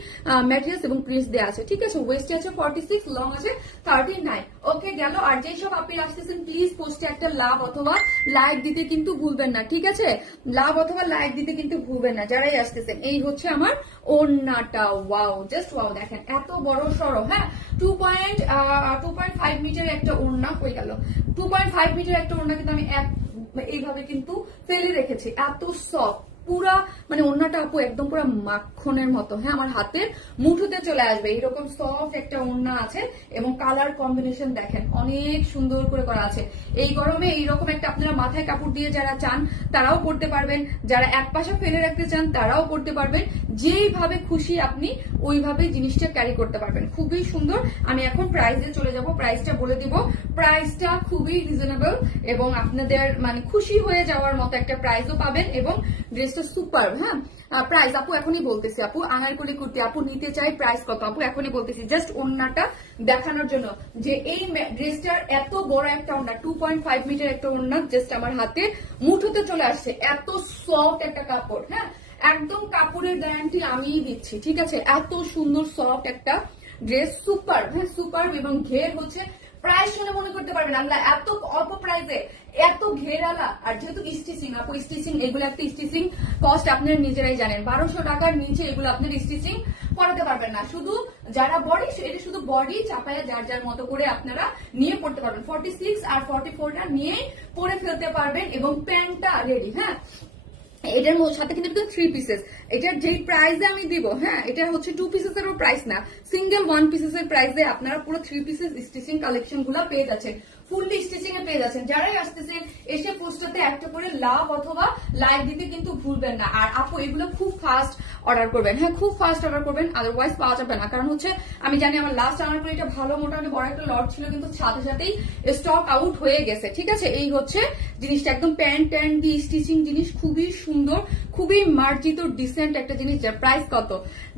ম্যাটেরিয়ালস এবং প্রিন্টস দেওয়া আছে, ঠিক আছে। ওয়েস্টে আছে 46, লং আছে 39, ওকে গেল। আর যেই সব আপনি আসতেছেন প্লিজ পোস্টে একটা লাভ অথবা লাইক দিতে কিন্তু ভুলবেন না, ঠিক আছে, লাভ অথবা লাইক দিতে কিন্তু ভুলবেন না যারাই আসতেছেন। এই হচ্ছে আমার ওড়নাটা, ওয়াও, জাস্ট ওয়াও, দেখেন এত বড় সড়ো, হ্যাঁ, 2.5 মিটার একটা ওড়না হয়ে গেল, 2.5 মিটার একটা ওড়না কিন্তু আমি এইভাবে কিন্তু ফেলে রেখেছি, এত সফট পুরা, মানে ওড়নাটা আপু একদম পুরো মাখনের মতো, হ্যাঁ, আমার হাতের মুঠোতে চলে আসবে, এইরকম সফট একটা ওড়না আছে। এবং কালার কম্বিনেশন দেখেন অনেক সুন্দর করে করা আছে। এই গরমে এইরকম একটা আপনারা মাথায় কাপড় দিয়ে যারা চান তারাও পড়তে পারবেন, যারা এক পাশে ফেলে রাখতে চান তারাও পড়তে পারবেন, যেইভাবে খুশি আপনি ওইভাবে জিনিসটা ক্যারি করতে পারবেন, খুবই সুন্দর। আমি এখন প্রাইসে চলে যাব, প্রাইসটা বলে দিব, প্রাইসটা খুবই রিজনেবল এবং আপনাদের মানে খুশি হয়ে যাওয়ার মতো একটা প্রাইসও পাবেন, এবং ড্রেস ড্রেসটা সুপার। হ্যাঁ, প্রাইস আপু এখনই বলতেছি, আপু আনারকলি কুর্তি আপু নিতে চাই, প্রাইস কত আপু এখনই বলতেছি, জাস্ট ওড়নাটা দেখানোর জন্য যে এই ড্রেসটার এত বড় একটা ওড়না, 2.5 মিটার একটা ওড়না জাস্ট আমার হাতে মুঠোতে চলে আসছে, এত সফট একটা কাপড়। হ্যাঁ, একদম কাপড়ের গ্যারান্টি আমিই দিচ্ছি, ঠিক আছে, এত সুন্দর সফট একটা ড্রেস, সুপার। হ্যাঁ, সুপার। এবং ঘের হচ্ছে প্রাইস শুনে মনে করতে পারবেন আল্লাহ এত অল্প প্রাইসে এত ঘেরালা। আর যেহেতু স্টিচিং আপু, স্টিচিং এগুলো একটা স্টিচিং কস্ট আপনারা নিজেরাই জানেন, 1200 টাকার নিচে এগুলো আপনার স্টিচিং করাতে পারবেন না। শুধু যারা বডি, এটা শুধু বডি চাপায়া যার যার মতো করে আপনারা নিয়ে পড়তে পারবেন, 46 আর 44টা নিয়ে পরে ফেলতে পারবেন। এবং প্যান্টটা রেডি। হ্যাঁ, এটার সাথে কিন্তু 3 পিসেস, এটার যেই প্রাইসে আমি দিব, হ্যাঁ এটা হচ্ছে 2 পিসেস এর প্রাইস না, সিঙ্গেল 1 পিসেস এর প্রাইসে আপনারা পুরো 3 পিসেস স্টিচিং কালেকশন গুলো পেয়ে যাচ্ছেন, ফুললি স্টিচিং এ পেয়ে যাচ্ছেন। যারাই আসতেছেন এসে পোস্টারতে একটা করে লাভ অথবা লাইক দিতে কিন্তু ভুলবেন না। আর আপু এগুলো খুব ফাস্ট অর্ডার করবেন, হ্যাঁ খুব ফাস্ট অর্ডার করবেন, আদারওয়াইজ পাওয়া যাবে না। কারণ হচ্ছে আমি জানি আমার লাস্ট আমার করে এটা ভালো মোটামুটি বড় একটা লট ছিল, কিন্তু সাথে সাথেই স্টক আউট হয়ে গেছে, ঠিক আছে। এই হচ্ছে জিনিসটা, একদম প্যান্ট ট্যান্ট দিয়ে স্টিচিং জিনিস, খুবই সুন্দর, খুবই মার্জিত ডিসেন্ট একটা জিনিস। যার প্রাইস কত,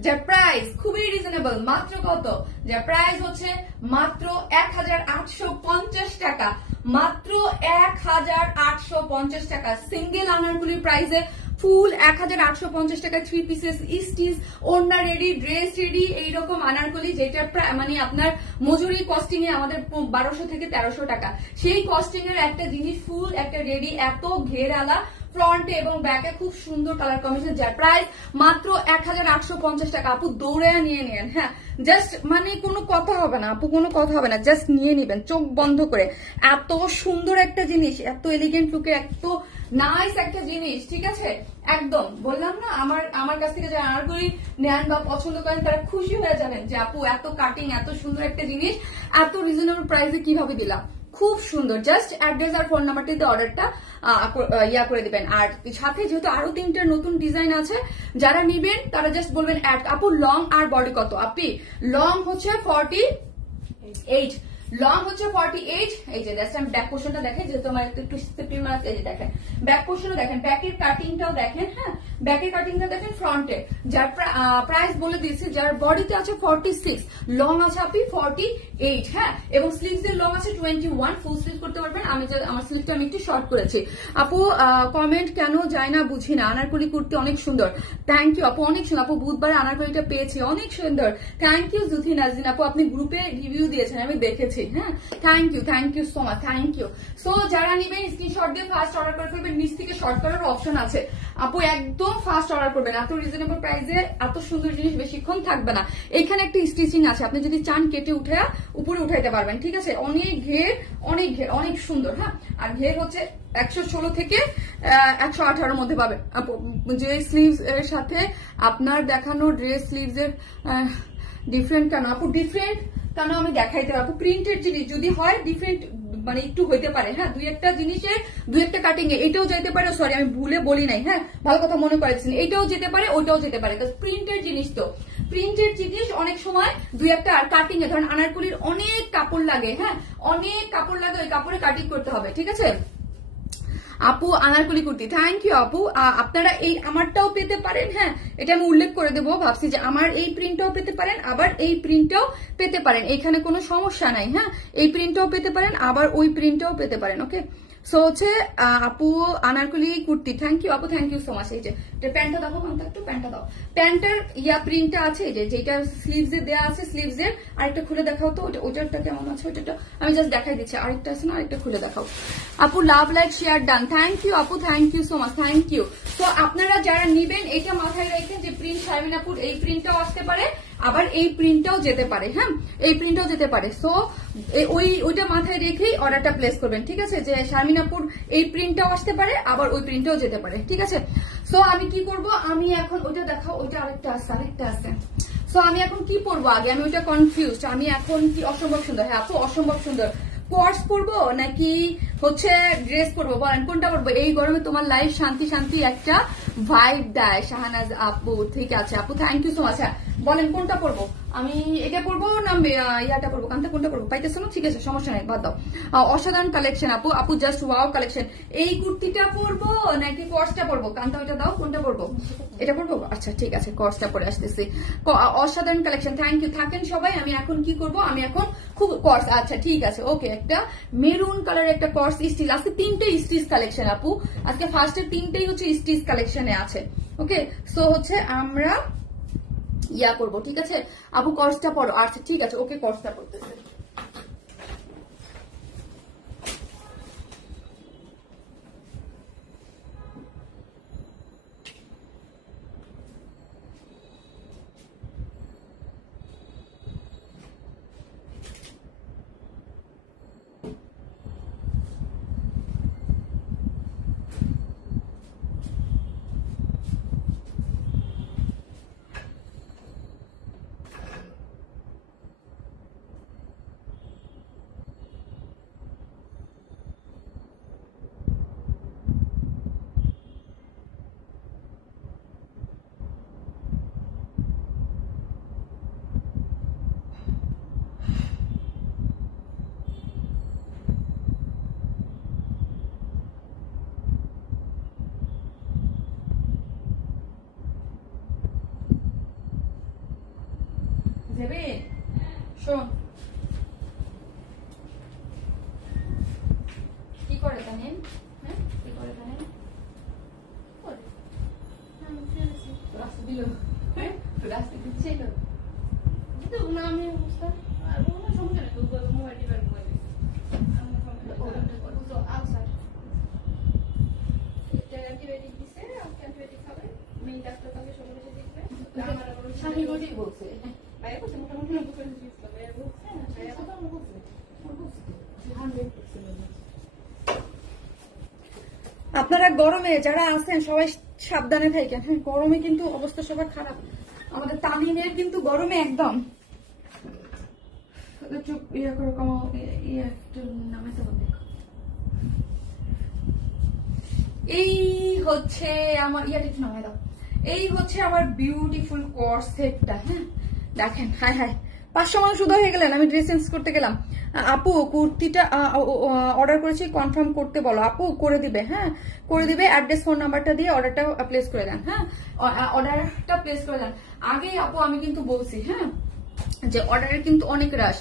যার প্রাইস খুবই রিজনেবল, মাত্র কত, যার প্রাইস হচ্ছে মাত্র 1850 টাকা, মাত্র 1850 টাকা। সিঙ্গেল আনারকুলির প্রাইসে ফুল 1850 টাকা 3 পিসেস স্টিচ, ওড়না রেডি, ড্রেস রেডি, এইরকম আনারকলি যেটা মানে আপনার মজুরি কস্টিং এ আমাদের 1200 থেকে 1300 টাকা, সেই কস্টিং এর একটা জিনিস ফুল একটা রেডি, এত ঘেরালা ফ্রন্টে এবং ব্যাকে, খুব সুন্দর কালার কম্বিনেশন, যার প্রাইস মাত্র 1850 টাকা। আপু দৌড়ে নিয়ে নেন, হ্যাঁ জাস্ট মানে কোনো কথা হবে না আপু, কোনো কথা হবে না, জাস্ট নিয়ে নিবেন চোখ বন্ধ করে। এত সুন্দর একটা জিনিস, এত এলিগেন্ট লুকের, এত নাইস একটা জিনিস, ঠিক আছে। একদম বললাম না, আমার কাছ থেকে যারা আনারকলি নেন বা পছন্দ করেন তারা খুশি হয়ে যাবেন যে আপু এত কাটিং, এত সুন্দর একটা জিনিস এত রিজনেবল প্রাইসে কিভাবে দিলাম, খুব সুন্দর। জাস্ট অ্যাড্রেস আর ফোন নাম্বারটিতে অর্ডারটা ইয়া করে দিবেন। আর সাথে যেহেতু আরো 3টা নতুন ডিজাইন আছে, যারা নিবেন তারা জাস্ট বলবেন আপু লং আর বডি কত। আপনি লং হচ্ছে 48, লং হচ্ছে 48। এই যে আমি ব্যাক পোর্শনটা দেখেন, যেহেতু আমার একটু এই যে দেখেন ব্যাক পোর্শনও দেখেন, ব্যাকের কাটিংটাও দেখেন, হ্যাঁ ব্যাকের কাটিংটা দেখেন, ফ্রন্টে যার প্রাইস বলে দিয়েছি, যার বডিতে আছে 46, লং আছে আপনি 48, হ্যাঁ এবং স্লিভস এর লং আছে 21, ফুল স্লিভ করতে পারবেন। আমি আমার স্লিভটা আমি একটু শর্ট করেছি। আপু কমেন্ট কেন যায় না বুঝি না, আনারকলি কুর্তি অনেক সুন্দর, থ্যাংক ইউ আপু, অনেক সুন্দর আপু, বুধবার আনারকলিটা পেয়েছি, অনেক সুন্দর, থ্যাংক ইউ জুথি নাজরিন আপু, আপনি গ্রুপে রিভিউ দিয়েছেন আমি দেখেছি, হ্যাঁ thank you so much, thank you. So যারা নিবেন স্ক্রিনশট দিয়ে ফার্স্ট অর্ডার করে ফেলবেন, নিচ থেকে শর্ট করার অপশন আছে আপু, একদম ফার্স্ট অর্ডার করবেন, এত রিজনেবল প্রাইসে এত সুন্দর জিনিস বেশিক্ষণ থাকবে না। এখানে একটা স্টিচিং আছে, আপনি যদি চান কেটে উঠে উপরে উঠাইতে পারবেন, ঠিক আছে, অনেক ঘের অনেক সুন্দর। হ্যাঁ, আর ঘের হচ্ছে 116 থেকে 118 মধ্যে পাবেন আপু। যে স্লিভস এর সাথে আপনার দেখানো ড্রেস স্লিভস এর ডিফারেন্ট কেন আপু, ডিফারেন্ট কেন আমি দেখাইতে পারবো, প্রিন্টেড জিনিস যদি হয় ডিফারেন্ট মানে একটু হইতে পারে, হ্যাঁ দুই একটা জিনিসে দুই একটা কাটিং এ এটাও যেতে পারে, সরি আমি ভুলে বলি নাই, হ্যাঁ ভালো কথা মনে করেছেন, এটাও যেতে পারে ওইটাও যেতে পারে, প্রিন্টেড জিনিস তো প্রিন্টেড জিনিস অনেক সময় দুই একটা আর কাটিং এ, ধরেন আনারকলির অনেক কাপড় লাগে, হ্যাঁ অনেক কাপড় লাগে, ওই কাপড়ে কাটিং করতে হবে, ঠিক আছে। আপু আনারকলি কুর্তি, থ্যাংক ইউ আপু, আপনারা এই আমারটাও পেতে পারেন, হ্যাঁ এটা আমি উল্লেখ করে দেবো, ভাবছি যে আমার এই প্রিন্টটাও পেতে পারেন, আবার এই প্রিন্টটাও পেতে পারেন, এখানে কোনো সমস্যা নাই, হ্যাঁ এই প্রিন্টটাও পেতে পারেন, আবার ওই প্রিন্টটাও পেতে পারেন, ওকে। সো হচ্ছে আপু আনারকলি কুর্তি, থ্যাংক ইউ আপু, থ্যাংক ইউ সো মাচ। এই যে প্যান্টটা দেখো, একটু প্যান্টটা দাও, প্যান্টের প্রিন্টটা আছে, এই যে যেটা স্লিভস এর দেওয়া আছে, স্লিভস এর আরেকটা খুলে দেখাও তো, ওটারটা কেমন আছে, ওটা আমি জাস্ট দেখাই দিচ্ছি, আরেকটা আছে না, আরেকটা খুলে দেখাও আপু। Love like share done, thank you আপু, thank you so much, thank you. তো আপনারা যারা নিবেন এটা মাথায় রাখেন যে প্রিন্ট শারমিন আপুর এই প্রিন্টটাও আসতে পারে, আবার এই প্রিন্টটাও যেতে পারে, হ্যাঁ এই প্রিন্টটাও যেতে পারে। সো ওইটা মাথায় রেখেই অর্ডারটা প্লেস করবেন, ঠিক আছে, যে শারমিন আপুর এই প্রিন্টটাও আসতে পারে, আবার ওই প্রিন্টটাও যেতে পারে, ঠিক আছে। সো আমি কি করব, আমি এখন ওইটা দেখাও, ওইটা আরেকটা আছে। সো আমি এখন কি পরবো, আগে আমি ওইটা কনফিউজড, আমি এখন কি অসম্ভব সুন্দর, হ্যাঁ আপু অসম্ভব সুন্দর, পর্স পরবো নাকি হচ্ছে ড্রেস পরবো, বলেন কোনটা পরবো, এই গরমে তোমার লাইফ শান্তি একটা ভাইব দেয় শাহানাজ আপু, ঠিক আছে আপু, থ্যাংক ইউ সো মাচ। হ্যাঁ বলেন কোনটা পরবো, আমি এটা পরবো না ইয়াটা পরবো, কানটা কোনটা পরবো পাইতেছো না? ঠিক আছে, সমস্যা নাই, বাদ দাও। অসাধারণ কালেকশন আপু, আপু জাস্ট ওয়াও কালেকশন। এই কুর্তিটা পরবো নাকি কর্সটা পরবো? কানটা ওইটা দাও, কোনটা পরবো? এটা পরবো, আচ্ছা ঠিক আছে, কর্সটা পরে আসতেছি। অসাধারণ কালেকশন, থ্যাংক ইউ, থাকেন সবাই। আমি এখন কি করব, আমি এখন খুব কর্স, আচ্ছা ঠিক আছে, ওকে। একটা মেরুন কালার একটা কর্স স্টিচ, আজকে 3টে স্টিচ কালেকশন আপু, আজকে ফার্স্টের 3টেই হচ্ছে স্টিচ কালেকশনে আছে। ওকে, সো হচ্ছে আমরা ইয়া করবো, ঠিক আছে আপু? কর্সটা পড়ো, আচ্ছা ঠিক আছে, ওকে কর্সটা পড়তেছে। যাবে শোন, কি করে জানেন? হ্যাঁ কি করে জানেন? রাস্তা দিল, রাস্তা দিচ্ছে না, আমি বুঝতাম আর কোনো সমস্যা নেই, মোবাইল টিপার মোবাইল অ্যান্টিবায়োটিক দিচ্ছে, অ্যান্টিবায়োটিক খাবে, মেয়ে ডাক্তার কাছে সব কিছু দেখবে। আমার স্বামী বলেই বলছে, ভাইয়া বলছে মোটামুটি 90% ফিক্স করবে, ভাইয়া বলছে ভাইয়া কথা বলছে। আপনারা গরমে যারা আছেন সবাই সাবধানে থাকেন, হ্যাঁ গরমে কিন্তু অবস্থা সবার খারাপ। আমাদের তামিমের কিন্তু গরমে একদম চুপ ইয়ে করে কমাও, ইয়ে একটু নামাইতে হবে। এই হচ্ছে আমার ইয়াটা একটু নামাই দাও। এই হচ্ছে আমার বিউটিফুল কোর্স সেটটা, হ্যাঁ দেখেন, হাই হাই 500 মানুষ শুধু হয়ে গেলেন। আমি ড্রেস চেঞ্জ করতে গেলাম। আপু কুর্তিটা অর্ডার করেছি, কনফার্ম করতে বলো। আপু করে দিবে, হ্যাঁ করে দিবে। অ্যাড্রেস ফোন নাম্বারটা দিয়ে অর্ডারটা প্লেস করে দেন, হ্যাঁ অর্ডারটা প্লেস করে দেন। আগে আপু আমি কিন্তু বলছি, হ্যাঁ যে অর্ডারের কিন্তু অনেক রাশ,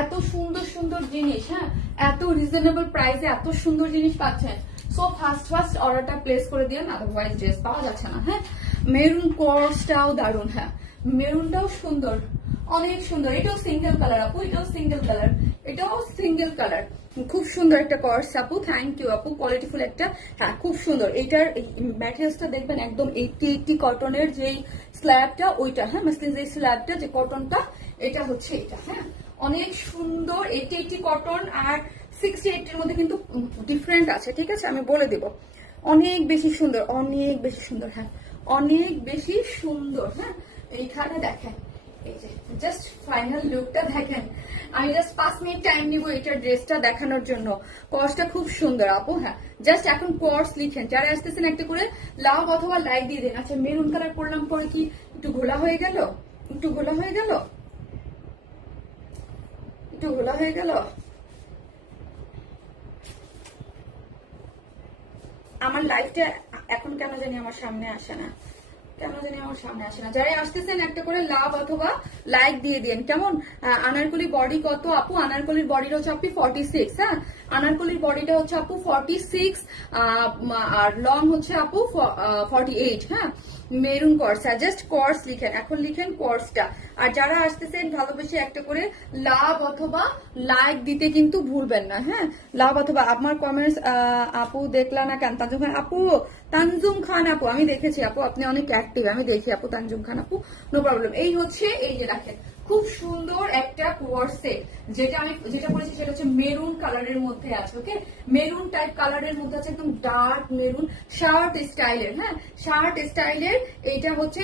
এত সুন্দর সুন্দর জিনিস, হ্যাঁ এত রিজনেবল প্রাইসে এত সুন্দর জিনিস পাচ্ছেন। সো ফার্স্ট অর্ডারটা প্লেস করে দিন, আদারওয়াইজ ড্রেস পাওয়া যাচ্ছে না। হ্যাঁ মেরুন কোর্সটাও দারুন, হ্যাঁ মেরুনটাও সুন্দর, অনেক সুন্দর। এটাও সিঙ্গেল কালার আপু, এটাও সিঙ্গেল কালার, এটাও সিঙ্গেল কালার। খুব সুন্দর একটা কোর্স আপু, থ্যাংক ইউ আপু, কোয়ালিটিফুল একটা, হ্যাঁ খুব সুন্দর। এটার ম্যাটেরিয়ালসটা দেখবেন একদম 80 কটনের যেই স্ল্যাবটা ওইটা, হ্যাঁ মাসলিন যে স্ল্যাবটা যে কটনটা, এটা হচ্ছে এটা, হ্যাঁ অনেক সুন্দর। 80 কটন আর 60-80 এর মধ্যে কিন্তু ডিফারেন্ট আছে, ঠিক আছে আমি বলে দেব। অনেক বেশি সুন্দর, অনেক বেশি সুন্দর, হ্যাঁ অনেক বেশি সুন্দর। হ্যাঁ এইখানে দেখেন, এই যে জাস্ট ফাইনাল লুকটা দেখেন। আমি জাস্ট 5 মিনিট টাইম নিব এটার ড্রেসটা দেখানোর জন্য। কোর্সটা খুব সুন্দর আপু, হ্যাঁ জাস্ট এখন কোর্স লিখেন, যারা আসতেছেন একটা করে লাভ অথবা লাইক দিয়ে দেন। আচ্ছা মেরুন কালার পরলাম পরে কি একটু ঘোলা হয়ে গেল? একটু ঘোলা হয়ে গেল, একটু ঘোলা হয়ে গেল। আমার লাইফটা এখন কেন জানি আমার সামনে আসে না, কেন জানি আমার সামনে আসে না। যারা আসতেছেন একটা করে লাভ অথবা লাইক দিয়ে দিন। কেমন আনারকলি বডি কত আপু? আনারকলির বডিটা হচ্ছে আপু 46, হ্যাঁ আনারকলির বডিটা হচ্ছে আপু 46 আর লং হচ্ছে আপু 48, হ্যাঁ মেরুন কোর্স। জাস্ট কোর্স লিখেন, এখন লিখেন কোর্সটা। আর যারা আসতেছেন ভালোবেসে একটা করে লাভ অথবা লাইক দিতে কিন্তু ভুলবেন না, হ্যাঁ লাভ অথবা। আমার কমেন্টস আপু দেখলা না কেন? তানজুম খান আপু, তানজুম খান আপু আমি দেখেছি আপু, আপনি অনেক অ্যাক্টিভ, আমি দেখি আপু তানজুম খান আপু, নো প্রবলেম। এই হচ্ছে এই যে দেখেন খুব সুন্দর একটা কোর্স সেট, যেটা বলেছি সেটা হচ্ছে মেরুন কালারের মধ্যে আছে। ওকে মেরুন টাইপ কালারের মধ্যে আছে, একদম ডার্ক মেরুন, শার্ট স্টাইলের, হ্যাঁ শার্ট স্টাইলের। এইটা হচ্ছে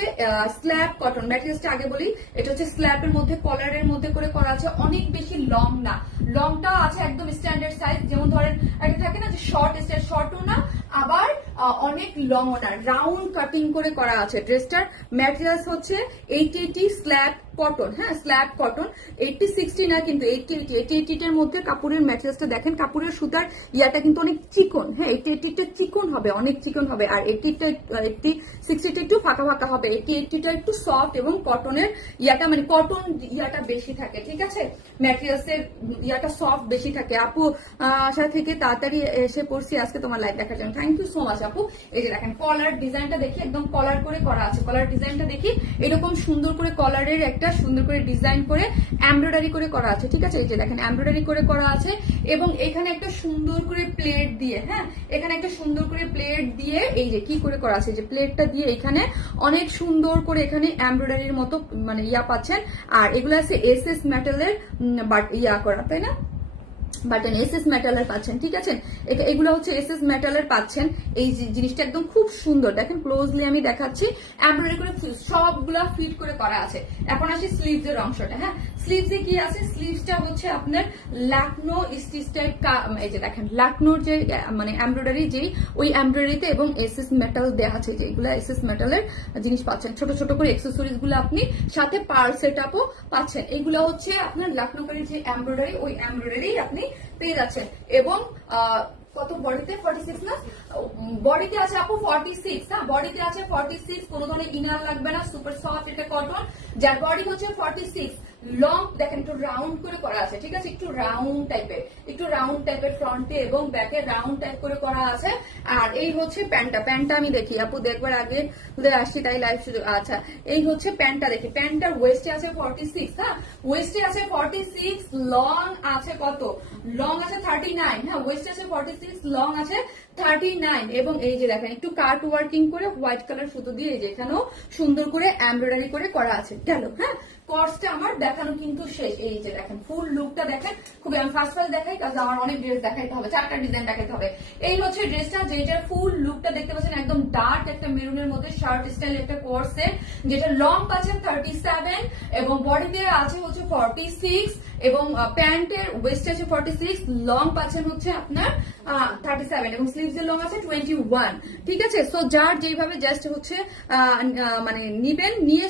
স্ল্যাব কটন ম্যাটেরিয়ালসটা আগে বলি। এটা হচ্ছে স্ল্যাবের মধ্যে কলারের মধ্যে করে করা আছে, অনেক বেশি লং না, লংটা আছে একদম স্ট্যান্ডার্ড সাইজ। যেমন ধরেন একটা থাকে না যে শর্ট স্টাইল, শর্টও না আবার অনেক লং না, রাউন্ড কাটিং করে করা আছে। ড্রেসটার ম্যাটেরিয়ালস হচ্ছে 80 স্ল্যাব কটন, হ্যাঁ স্ল্যাব কটন। 80-60 না কিন্তু 80-80 এর মধ্যে কাপড়ের ম্যাটেরিয়ালসটা দেখেন, কাপড়ের সুতার ইয়াটা কিন্তু অনেক চিকন, হ্যাঁ 80-80টা চিকন হবে, অনেক চিকন হবে। আর 80-60টা একটু ফাঁকা ফাঁকা হবে। 80-80টা একটু সফট এবং কটনের ইয়াটা মানে কটন ইয়াটা বেশি থাকে, ঠিক আছে, ম্যাটেরিয়ালস এর ইয়াটা সফট বেশি থাকে। আপু আশা থেকে তাড়াতাড়ি এসে পড়ছি আজকে তোমার লাইভ দেখার জন্য, থ্যাংক ইউ সো মাচ আপু। এই যে দেখেন কলার ডিজাইনটা দেখি, একদম কলার করে করা আছে। কলার ডিজাইনটা দেখি, এরকম সুন্দর করে কলারের একটা সুন্দর করে ডিজাইন করে এমব্রয়ডারি করে করা আছে, ঠিক আছে। এই যে দেখেন এমব্রয়ডারি করে করা আছে এবং এখানে একটা সুন্দর করে প্লেট দিয়ে, হ্যাঁ এখানে একটা সুন্দর করে প্লেট দিয়ে এই যে কি করে করা আছে, যে প্লেটটা দিয়ে এখানে অনেক সুন্দর করে এখানে এমব্রয়ডারির মতো মানে ইয়া পাচ্ছেন। আর এগুলো আছে এসএস মেটালের বাট ইয়া করা, তাই না, বাটন এসএস মেটালের পাচ্ছেন, ঠিক আছে। এগুলো হচ্ছে এসএস মেটালের পাচ্ছেন। এই জিনিসটা একদম খুব সুন্দর, দেখেন ক্লোজলি আমি দেখাচ্ছি, এমব্রয়ডারি করে সবগুলা ফিট করে করা আছে। এখন আসি স্লিভস এর অংশটা, হ্যাঁ স্লিভসে কি আছে, স্লিভসটা হচ্ছে আপনার লাকনো স্টিচ টাইপ, এই যে দেখেন লাকনোর যে মানে এমব্রয়ডারি যেই ওই এমব্রয়ডারিতে এবং এসএস মেটাল দেওয়া আছে, যে এগুলা এসএস মেটালের জিনিস পাচ্ছেন। ছোট ছোট করে অ্যাক্সেসরিজ গুলো আপনি সাথে পার্ল সেট আপও পাচ্ছেন। এগুলো হচ্ছে আপনার লাকনোকারী যে এমব্রয়ডারি, ওই এমব্রয়ডারি আপনি পেয়ে যাচ্ছেন। এবং কত বডিতে 46 না, বডিতে আছে আপু 46, হ্যাঁ বডিতে আছে 46, কোনো ধরনের ইনার লাগবে না, সুপার সফট এটা কটন, যার বডি হচ্ছে 46। লং দেখেন একটু রাউন্ড করে করা আছে, ঠিক আছে, একটু রাউন্ড টাইপের ফ্রন্টে এবং ব্যাকে রাউন্ড টাইপ করে করা আছে। আর এই হচ্ছে প্যান্টটা আমি দেখি আপু দেখবার আগে আসছি তাই লাইভ শুধু, আচ্ছা এই হচ্ছে প্যান্টটা দেখি। প্যান্টটার ওয়েস্টে আছে 46, হ্যাঁ ওয়েস্টে আছে 46, লং আছে কত, লং আছে 39, হ্যাঁ ওয়েস্টে আছে 46, লং আছে 39। এবং এই যে দেখেন একটু কাট ওয়ার্কিং করে হোয়াইট কালার সুতো দিয়ে এই যে এখানেও সুন্দর করে এমব্রয়ডারি করে করা আছে। গেল, হ্যাঁ কর্সটা আমার দেখানো কিন্তু শেষ। এই যে দেখেন ফুল লুকটা দেখেন, খুব আমি ফার্স্ট দেখাই কারণ আমার অনেক ড্রেস দেখাইতে হবে, 4টা ডিজাইন দেখাইতে হবে। এই হচ্ছে ড্রেসটা, যেটার ফুল লুকটা দেখতে পাচ্ছেন, একদম ডার্ক একটা মেরুনের মধ্যে শার্ট স্টাইল একটা কোর্সের, যেটা লং পাচ্ছেন 37 এবং বডিতে আছে হচ্ছে 46 এবং প্যান্টের ওয়েস্ট আছে 46, লং পাচ্ছেন হচ্ছে আপনার 37 এবং স্লিভস এর লং আছে 21, ঠিক আছে। সো যার যেভাবে জাস্ট হচ্ছে মানে নিবেন, নিয়ে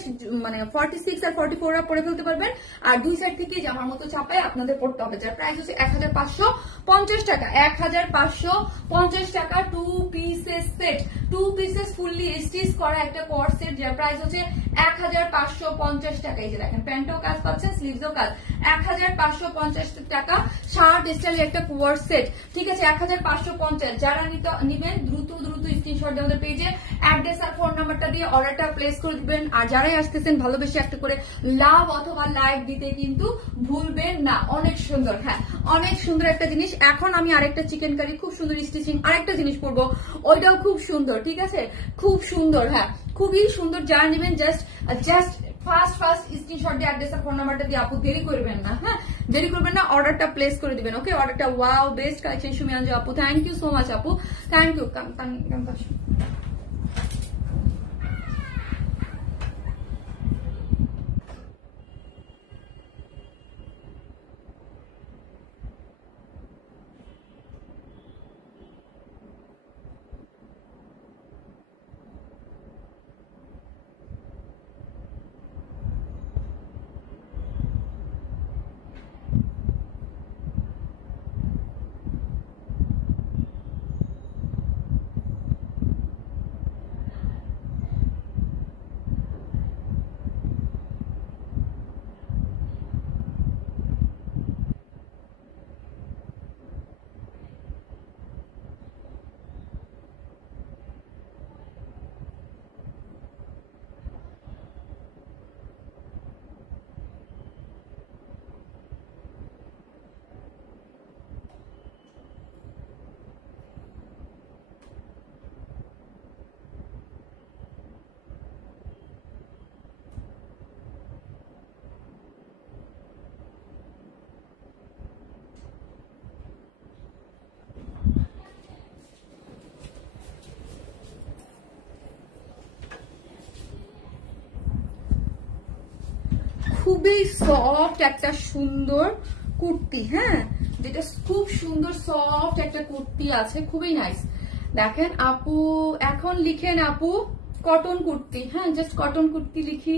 মানে 46 আর 44 পরে ফেলতে পারবেন। আর দুই সাইড থেকে জামার মতো চাপায় আপনাদের পড়তে হবে, যার প্রাইস হচ্ছে 1550 টাকা, 1550 টাকা। 2 pieces set, 2 pieces fully stitch করা একটা কোট সেট, যার প্রাইস হচ্ছে 1550 টাকা। এই যে দেখেন প্যান্টও কাজ পাচ্ছেন, স্লিভসও কাজ, 1550 টাকা। শার্ট স্টাইলের একটা কোট সেট, ঠিক আছে 1550। যারা নিবেন দ্রুত স্ক্রিনশট দিয়ে আমাদের পেজে অ্যাড্রেস আর ফোন নাম্বারটা দিয়ে অর্ডারটা প্লেস করে দিবেন। আর যারাই আসতেছেন ভালোবেসে একটা করে লাভ অথবা লাইক দিতে কিন্তু ভুলবেন না। অনেক সুন্দর, হ্যাঁ অনেক সুন্দর একটা জিনিস। এখন আমি আরেকটা চিকেন কারি খুব সুন্দর স্টিচিং আরেকটা জিনিস পরবো, ওইটাও খুব সুন্দর, ঠিক আছে খুব সুন্দর, হ্যাঁ খুবই সুন্দর। যারা নেবেন জাস্ট ফার্স্ট স্ক্রিনশট দিয়ে অ্যাড্রেস আর ফোন নাম্বারটা দিয়ে আপু দেরি করবেন না, হ্যাঁ দেরি করবেন না, অর্ডারটা প্লেস করে দিবেন। ওকে অর্ডারটা, ওয়াও বেস্ট কালেকশন সুমিয়াঞ্জু আপু, থ্যাংক ইউ সো মাচ আপু, থ্যাংক ইউ। খুবই সফট একটা সুন্দর কুর্তি, হ্যাঁ যেটা খুব সুন্দর সফট একটা কুর্তি আছে, খুবই নাইস। দেখেন আপু এখন লিখেন আপু কটন কুর্তি, হ্যাঁ জাস্ট কটন কুর্তি লিখি,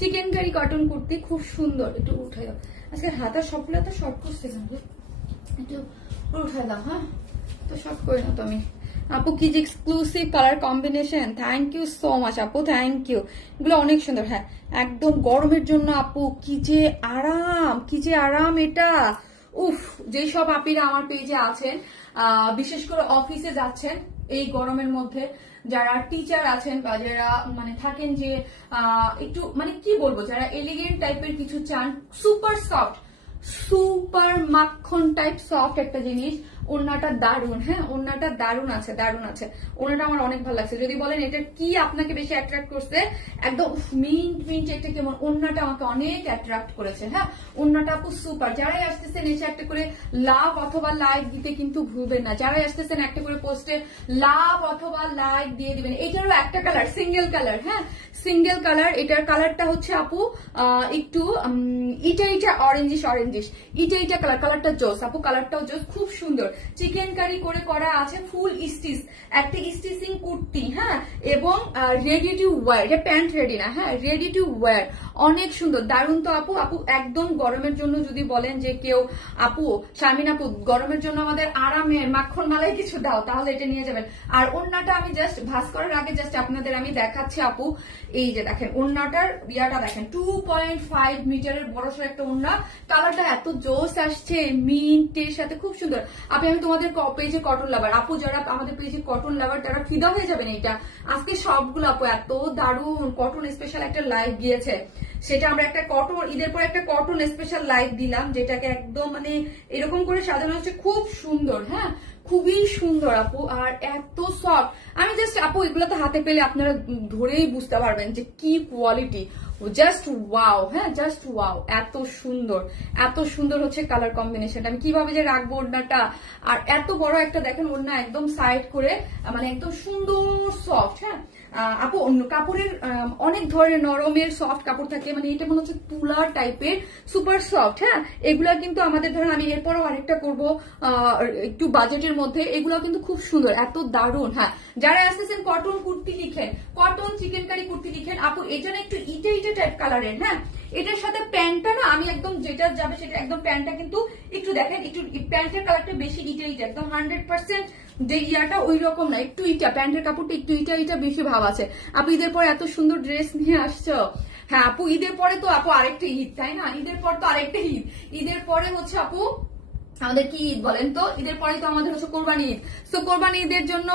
চিকেন কারি কটন কুর্তি, খুব সুন্দর। একটু উঠে দাও, আজকে হাতা সবগুলো তো শর্ট করছে, একটু উঠে দাও। হ্যাঁ তো শর্ট করে না তুমি আপু, কি যে exclusive colour combination, thank you so much আপু, থ্যাংক ইউ, এগুলো অনেক সুন্দর। হ্যাঁ একদম গরমের জন্য আপু, কি যে আরাম, কি যে আরাম এটা। উফ, যেই সব আপিরা আমার পেজে আছেন, বিশেষ করে অফিসে যাচ্ছেন এই গরমের মধ্যে, যারা টিচার আছেন বা যারা মানে থাকেন যে একটু মানে কি বলবো, যারা এলিগেন্ট টাইপের কিছু চান, সুপার সফট, সুপার মাখন টাইপ সফট একটা জিনিস। ওড়নাটা দারুন, হ্যাঁ ওড়নাটা দারুন আছে, দারুন আছে। ওড়নাটা আমার অনেক ভালো লাগছে। যদি বলেন এটা কি আপনাকে বেশি অ্যাট্রাক্ট করছে, একদম মিন্ট মিন্ট একটা কেমন, ওড়নাটা আমাকে অনেক অ্যাট্রাক্ট করেছে। হ্যাঁ ওড়নাটা আপু সুপার। যারাই আসতেছেন এসে একটা করে লাভ অথবা লাইক দিতে কিন্তু ভুলবেন না। যারাই আসতেছেন একটা করে পোস্টে লাভ অথবা লাইক দিয়ে দিবেন। এটারও একটা কালার, সিঙ্গেল কালার, হ্যাঁ সিঙ্গেল কালার। এটার কালারটা হচ্ছে আপু একটু ইটা ইটা অরেঞ্জিশ অরেঞ্জিশ, ইটা ইটা কালার, কালারটা জোস আপু, কালারটাও জোস, খুব সুন্দর। চিকেন কারি করে করা আছে, ফুল স্টিচ, একটা স্টিচিং কুর্তি, হ্যাঁ এবং রেডি টু ওয়্যার, এটা প্যান্ট রেডি না, হ্যাঁ রেডি টু ওয়্যার, অনেক সুন্দর, দারুন তো আপু। আপু একদম গরমের জন্য যদি বলেন যে কেউ আপু শারমিন আপু গরমের জন্য আমাদের আরামে মাখন মালাই কিছু দাও, তাহলে এটা নিয়ে যাবেন। আর ওড়নাটা আমি জাস্ট ভাঁজ করার আগে জাস্ট আপনাদের আমি দেখাচ্ছি আপু, এই যে দেখেন ওড়নাটার ইয়াটা দেখেন, 2.5 মিটারের বড়সড় একটা ওড়না, কালারটা এত জোস আসছে মিন্টের সাথে, খুব সুন্দর। আপনি আমি তোমাদের পেজে কটন লাভার আপু, যারা আমাদের পেজে কটন লাভার তারা ফিদা হয়ে যাবেন। এইটা আজকে সবগুলো আপু এত দারুন, কটন স্পেশাল একটা লাইভ গিয়েছে, সেটা আমরা একটা কটন ঈদের পর একটা কটন স্পেশাল লাইভ দিলাম, যেটাকে একদম মানে এরকম করে সাজানো হচ্ছে, খুব সুন্দর। হ্যাঁ খুবই সুন্দর আপু, আর এত সফট। আমি জাস্ট আপু এগুলোতে হাতে পেলে আপনারা ধরেই বুঝতে পারবেন যে কি কোয়ালিটি, জাস্ট ওয়াও, হ্যাঁ জাস্ট ওয়াও, এত সুন্দর, এত সুন্দর হচ্ছে কালার কম্বিনেশন। আমি কিভাবে যে রাখবো ওড়নাটা, আর এত বড় একটা দেখেন ওড়না, একদম সাইড করে মানে একদম সুন্দর সফট। হ্যাঁ আপু অন্য কাপড়ের অনেক ধরনের নরমের সফট কাপড় থাকে, মানে এটা মনে হচ্ছে তুলার টাইপের, সুপার সফট। হ্যাঁ এগুলা কিন্তু আমাদের ধরেন আমি এরপরও আরেকটা করবো একটু বাজেটের মধ্যে, এগুলো কিন্তু খুব সুন্দর, এত দারুণ। হ্যাঁ যারা আসতেছেন কটন কুর্তি লিখেন, কটন চিকেন কারি কুর্তি লিখেন আপু, এটা না একটু ইটে ইটে টাইপ কালারের। হ্যাঁ এটার সাথে প্যান্টটা না আমি একদম যেটা যাবে সেটা একদম, প্যান্টটা কিন্তু একটু দেখেন, একটু প্যান্টের কালারটা বেশি ইটে ইটে, একদম 100% যে ইয়াটা ওই রকম না, একটু ইটা, প্যান্টের কাপড়টা একটু ইটা ইটা বেশি ভাব আছে। আপু ঈদের পরে এত সুন্দর ড্রেস নিয়ে আসছো। হ্যাঁ আপু ঈদের পরে তো আপু আরেকটা ঈদ, তাই না? ঈদের পর তো আরেকটা ঈদ, ঈদের পরে হচ্ছে আপু আমাদের কি ঈদ বলেন তো? ঈদের পরে তো আমাদের হচ্ছে কোরবানি ঈদ। তো কোরবানি ঈদের জন্য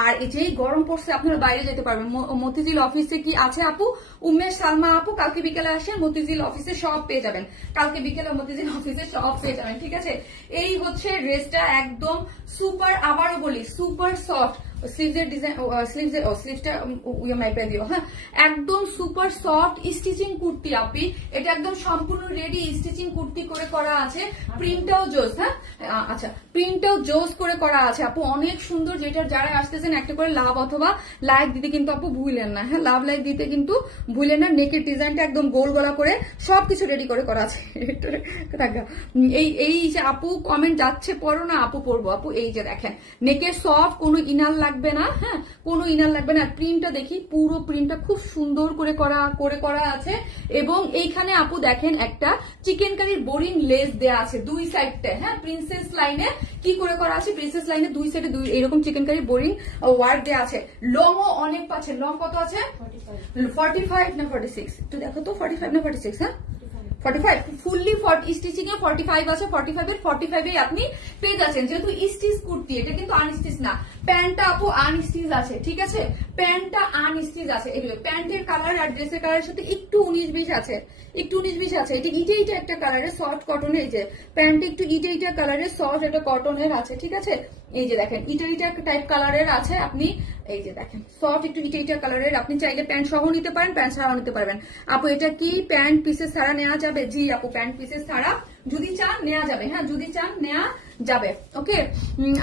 আর যেই গরম পড়ছে আপনারা বাইরে যেতে পারবেন। মতিঝিল অফিসে কি আছে আপু, উম্মে সালমা আপু কালকে বিকেলে আসেন, মতিঝিল অফিসে সব পেয়ে যাবেন, কালকে বিকেলে মতিঝিল অফিসে সব পেয়ে যাবেন, ঠিক আছে? এই হচ্ছে ড্রেসটা একদম সুপার, আবারও বলি সুপার সফট, স্লিভসের ডিজাইন, স্লিভসটা মাইপে দিও। হ্যাঁ একদম সুপার সফট স্টিচিং কুর্তি আপি, এটা একদম সম্পূর্ণ রেডি স্টিচিং কুর্তি করে করা আছে, প্রিন্টটাও জোস। হ্যাঁ আচ্ছা প্রিন্টটাও জোস করে করা আছে আপু, অনেক সুন্দর। যেটা যারা আসতেছেন একটা করে লাভ অথবা লাইক দিতে কিন্তু আপু ভুলেন না। হ্যাঁ লাভ লাইক দিতে কিন্তু ভুলেন না। নেকের ডিজাইনটা একদম গোল গলা করে সবকিছু রেডি করে করা আছে। এই যে আপু কমেন্ট যাচ্ছে পড়ো না আপু, পড়বো আপু। এই যে দেখেন নেকের সফট, কোনো ইনার লাগবে না। হ্যাঁ কোনো ইনার লাগবে না। প্রিন্টটা দেখি, পুরো প্রিন্টটা খুব সুন্দর করে করা আছে। এবং এইখানে আপু দেখেন একটা চিকেন কারির বোরিং লেস দেয়া আছে দুই সাইডটা। হ্যাঁ প্রিন্সেস লাইনে কি করে করা আছে, প্রিন্সেস লাইনে দুই সাইডে দুই এরকম চিকেন কারি বোরিং ওয়ার্ক দেয়া আছে। লংও অনেক পাচ্ছেন। লং কত আছে? 45 না 46? একটু দেখো তো, 45 না 46? হ্যাঁ 45 ফুললি স্টিচিং এ 45 আছে, 45 এ আপনি পেয়ে যাচ্ছেন। যেহেতু স্টিচ কুর্তি, এটা কিন্তু আনস্টিচ না। প্যান্টটা আপু আনস্টিচ আছে, ঠিক আছে? প্যান্টটা আনস্টিচ আছে। এগুলো প্যান্টের কালার আর ড্রেসের কালারের সাথে একটু 19-20 আছে, একটু 19-20 আছে। এটা ইটে ইটে একটা কালারের সফট কটনের, এই যে প্যান্ট একটু ইটে ইটে কালারের সফট একটা কটনের আছে, ঠিক আছে? এই যে দেখেন ইটা ইটা টাইপ কালারের আছে। আপনি এই যে দেখেন সফট একটু ইটা ইটা কালারের, আপনি চাইলে প্যান্ট সহ নিতে পারেন, প্যান্ট ছাড়াও নিতে পারবেন। আপু এটা কি প্যান্ট পিসেস ছাড়া নেওয়া যাবে? জি আপু প্যান্ট পিসেস ছাড়া যদি চান নেওয়া যাবে। হ্যাঁ যদি চান নেওয়া যাবে। ওকে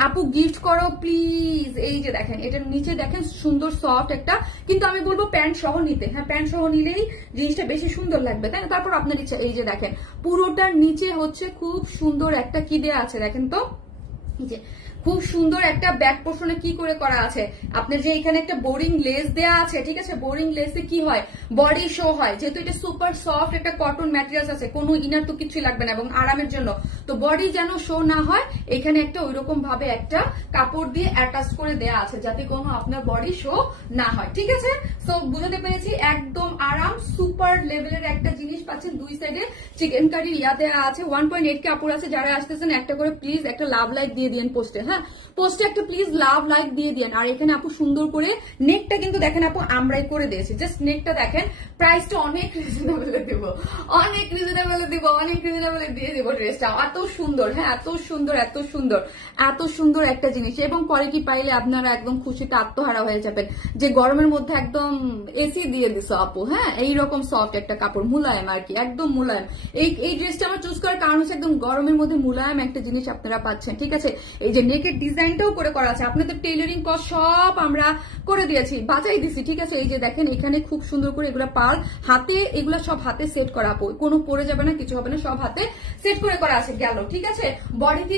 আপু গিফট করো প্লিজ। এই যে দেখেন এটার নিচে দেখেন সুন্দর সফট একটা, কিন্তু আমি বলবো প্যান্ট সহ নিতে। হ্যাঁ প্যান্ট সহ নিলেই জিনিসটা বেশি সুন্দর লাগবে, তাই না? তারপর আপনার ইচ্ছা। এই যে দেখেন পুরোটার নিচে হচ্ছে খুব সুন্দর একটা কি দেয়া আছে দেখেন তো, এই যে খুব সুন্দর একটা ব্যাক পোর্শনে কি করে করা আছে, আপনার যে এখানে একটা বোরিং লেস দেয়া আছে, ঠিক আছে, বোরিং লেসে কি হয়, বডি শো হয়, যেহেতু এটা সুপার সফট একটা কটন ম্যাটেরিয়ালস আছে, কোনো ইনার তো কিছুই লাগবে না এবং আরামের জন্য, তো বডি যেন শো না হয় এখানে একটা ওইরকম ভাবে একটা কাপড় দিয়ে অ্যাটাচ করে দেয়া আছে যাতে কোনো আপনার বডি শো না হয়, ঠিক আছে। সো বুঝতে পেরেছি, একদম আরাম সুপার লেভেলের একটা জিনিস পাচ্ছেন। দুই সাইডে চিকেন কারি ইয়া দেওয়া আছে। 1.8 কে আপুর আছে যারা আসতেছেন একটা করে প্লিজ একটা লাভ লাইক দিয়ে দিন পোস্টে, হ্যাঁ পোস্টে একটা প্লিজ লাভ লাইক দিয়ে দিন। আর এখানে আপু সুন্দর করে নেকটা কিন্তু দেখেন আপু আমরাই করে দিয়েছি, জাস্ট নেকটা দেখেন। প্রাইসটা অনেক রিজনেবলে দিব, অনেক রিজনেবলে দিব, অনেক রিজনেবলে দিয়ে দিব ড্রেসটা। এত সুন্দর, হ্যাঁ এত সুন্দর, এত সুন্দর, এত সুন্দর একটা জিনিস। এবং পরে কি পাইলে আপনারা একদম খুশিতে আত্মহারা হয়ে যাবেন যে গরমের মধ্যে একদম এসি দিয়ে দিছো আপু, হ্যাঁ এইরকম সফট একটা কাপড়, মুলায়ম আর কি, একদম মুলায়ম। এই ড্রেসটা আমার চুজ করার কারণ হচ্ছে একদম গরমের মধ্যে মুলায়ম একটা জিনিস আপনারা পাচ্ছেন, ঠিক আছে। এই যে নেকের ডিজাইনটাও করে করা আছে, আপনাদের টেইলরিং কস্ট সব আমরা করে দিয়েছি, বাঁচাই দিছি, ঠিক আছে। এই যে দেখেন এখানে খুব সুন্দর করে এগুলা পাল হাতে, এগুলা সব হাতে সেট করা আপু, কোনো পরে যাবে না, কিছু হবে না, সব হাতে সেট করে করা আছে, গেল, ঠিক আছে। বডিতে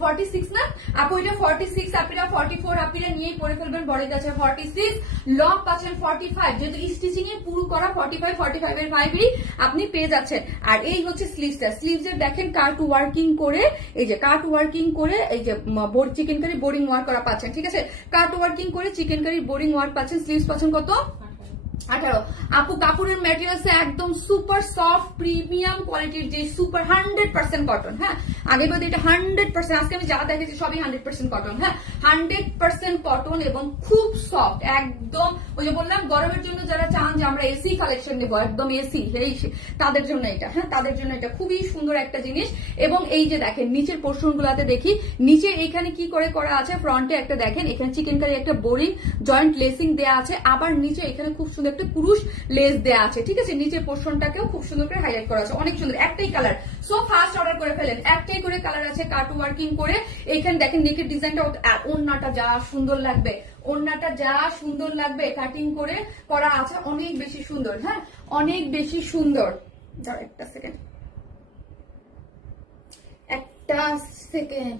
46 না আপু, এটা 46, আপনারা 44 আপনারা নিয়ে পরে ফেলবেন। বডিতে আছে 46, লং পাচ্ছেন 45, যেহেতু স্টিচিং এ পুরো করা 45 এর 5 আপনি পেয়ে যাচ্ছেন। আর এই হচ্ছে স্লিভসটা, স্লিভসের দেখেন কাট ওয়ার্কিং করে, এই যে কাট ওয়ার্কিং করে, এই যে চিকেন কারি বোরিং ওয়ার্ক করা পাচ্ছেন, ঠিক আছে। কাট ওয়ার্কিং করে চিকেন কারি বোরিং ওয়ার্ক পাচ্ছেন। স্লিভস পাচ্ছেন কত, 18। আপু কাপড়ের ম্যাটেরিয়ালস একদম সুপার সফট প্রিমিয়াম কোয়ালিটির, যে সুপার 100% কটন, হ্যাঁ আগে বাদে এটা 100%, আজকে আমি যা দেখেছি সবই 100% কটন, হ্যাঁ 100% কটন এবং খুব সফট একদম। ওই যে বললাম গরমের জন্য যারা চান যে আমরা এসি কালেকশন নেবো, একদম এসি, এই তাদের জন্য এটা, হ্যাঁ তাদের জন্য এটা খুবই সুন্দর একটা জিনিস। এবং এই যে দেখেন নিচের পোর্শন গুলাতে দেখি, নিচে এখানে কি করে করা আছে, ফ্রন্টে একটা দেখেন এখানে চিকেন কারি একটা বোরিং জয়েন্ট লেসিং দেয়া আছে, আবার নিচে এখানে খুব সুন্দর একটা কুরুশ লেস দেয়া আছে, ঠিক আছে। নিচের পোর্শনটাকেও খুব সুন্দর করে হাইলাইট করা আছে, অনেক সুন্দর, একটাই কালার। সো ফার্স্ট অর্ডার করে ফেলেন, একটাই করে কালার আছে, কাট ওয়ার্কিং করে। এইখানে দেখেন নেকের ডিজাইনটা, ওড়নাটা যা সুন্দর লাগবে, ওড়নাটা যা সুন্দর লাগবে, কাটিং করে করা আছে, অনেক বেশি সুন্দর, হ্যাঁ অনেক বেশি সুন্দর। একটা সেকেন্ড, একটা সেকেন্ড,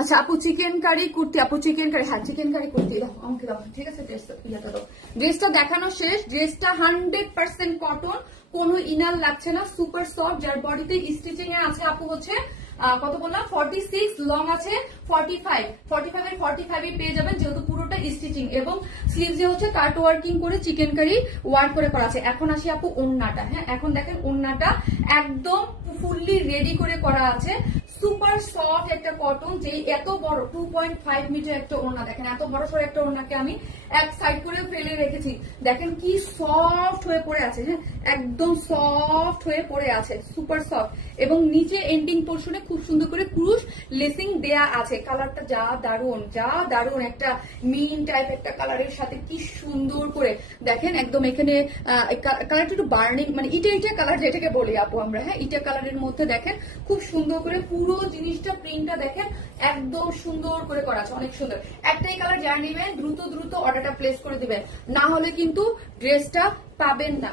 আচ্ছা আপু চিকেন কারি কুর্তি, আপু চিকেন কারি, হ্যাঁ চিকেন কারি কুর্তি দাও আমাকে দাও, ঠিক আছে। ড্রেসটা দেখানো শেষ। ড্রেসটা 100% কটন, কোনো ইনার লাগছে না, সুপার সফট, যার বডিতে স্টিচিং এ আছে আপু হচ্ছে কত বললাম 46, লং আছে 45, 45 এর 45 পেয়ে যাবেন যেহেতু পুরোটা স্টিচিং। এবং স্লিভসে হচ্ছে কাট ওয়ার্কিং করে চিকেন কারি ওয়ার্ক করে করা আছে। এখন আসি আপু ওড়নাটা, হ্যাঁ এখন দেখেন ওড়নাটা একদম ফুললি রেডি করে করা আছে, সুপার সফট একটা কটন, যে এত বড় 2.5 মিটার একটা ওড়না, দেখেন এত বড় সড় একটা ওড়নাকে আমি এক সাইড করে ফেলে রেখেছি, দেখেন কি সফট হয়ে পড়ে আছে, হ্যাঁ একদম সফট হয়ে পড়ে আছে, সুপার সফট। এবং নিচে এন্ডিং পোর্শনে খুব সুন্দর করে ক্রুশ লেসিং দেয়া আছে। কালারটা যা দারুণ, যা দারুণ, একটা মিন টাইপ একটা কালারের সাথে কি সুন্দর করে দেখেন একদম। এখানে কালারটা একটু বার্নিং, মানে ইটা কালার যেটাকে বলি আপু আমরা, হ্যাঁ ইটা কালারের মধ্যে দেখেন খুব সুন্দর করে পুরো জিনিসটা প্রিন্টটা দেখেন একদম সুন্দর করে করা আছে, অনেক সুন্দর। একটাই কালার, যা নেবেন দ্রুত দ্রুত অর্ডারটা প্লেস করে দিবেন, না হলে কিন্তু ড্রেসটা পাবেন না।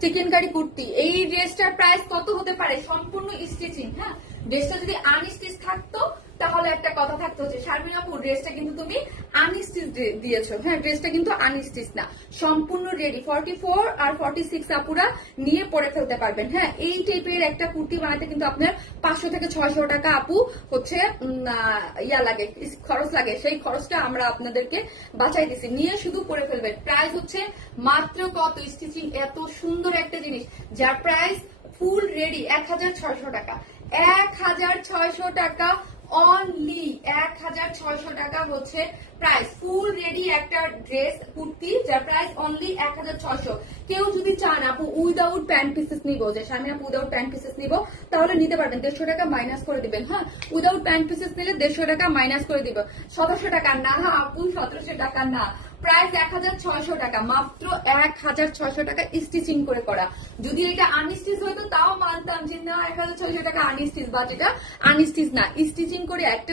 চিকেন কারি কুর্তি, এই ড্রেসটার প্রাইস কত হতে পারে, সম্পূর্ণ স্টিচিং, হ্যাঁ ড্রেসটা যদি আনস্টিচ থাকতো তাহলে একটা কথা থাকতো যে শারমিন আপু ড্রেসটা কিন্তু তুমি আনস্টিচ দিয়েছো, হ্যাঁ ড্রেসটা কিন্তু আনস্টিচ না, সম্পূর্ণ রেডি। 44 আর 46 আপুরা নিয়ে পরে ফেলতে পারবেন, হ্যাঁ এই টাইপের একটা কুর্তি বানাতে কিন্তু আপনার 500 থেকে 600 টাকা আপু হচ্ছে ইয়া লাগে, খরচ লাগে, সেই খরচটা আমরা আপনাদেরকে বাঁচাই দিছি, নিয়ে শুধু পরে ফেলবেন। প্রাইস হচ্ছে মাত্র কত, স্টিচিং এত সুন্দর একটা জিনিস যার প্রাইস ফুল রেডি 1600 টাকা, 1600 টাকা অনলি, 1600 1600 টাকা হচ্ছে প্রাইস। ফুল রেডি একটা ড্রেস কুর্তি যার প্রাইস অনলি 1600। কেউ যদি চান আপু উইদাউট প্যান্ট পিসেস নিবো, যে স্বামী আপু উইদাউট প্যান্ট পিসেস নিবো, তাহলে নিতে পারবেন। 150 টাকা মাইনাস করে দিবেন। হ্যাঁ, উইদাউট প্যান্ট পিসেস নিলে 150 টাকা মাইনাস করে দিব। 1700 টাকা না আপু, 1700 টাকা না, প্রাইস 1600 টাকা, মাত্র 1600 টাকা স্টিচিং করে করা। যদি এটা আনস্টিচ হতো তাও মানতাম যে না 1600 টাকা আনস্টিচ, বাট এটা আনস্টিচ না, স্টিচিং করে একটা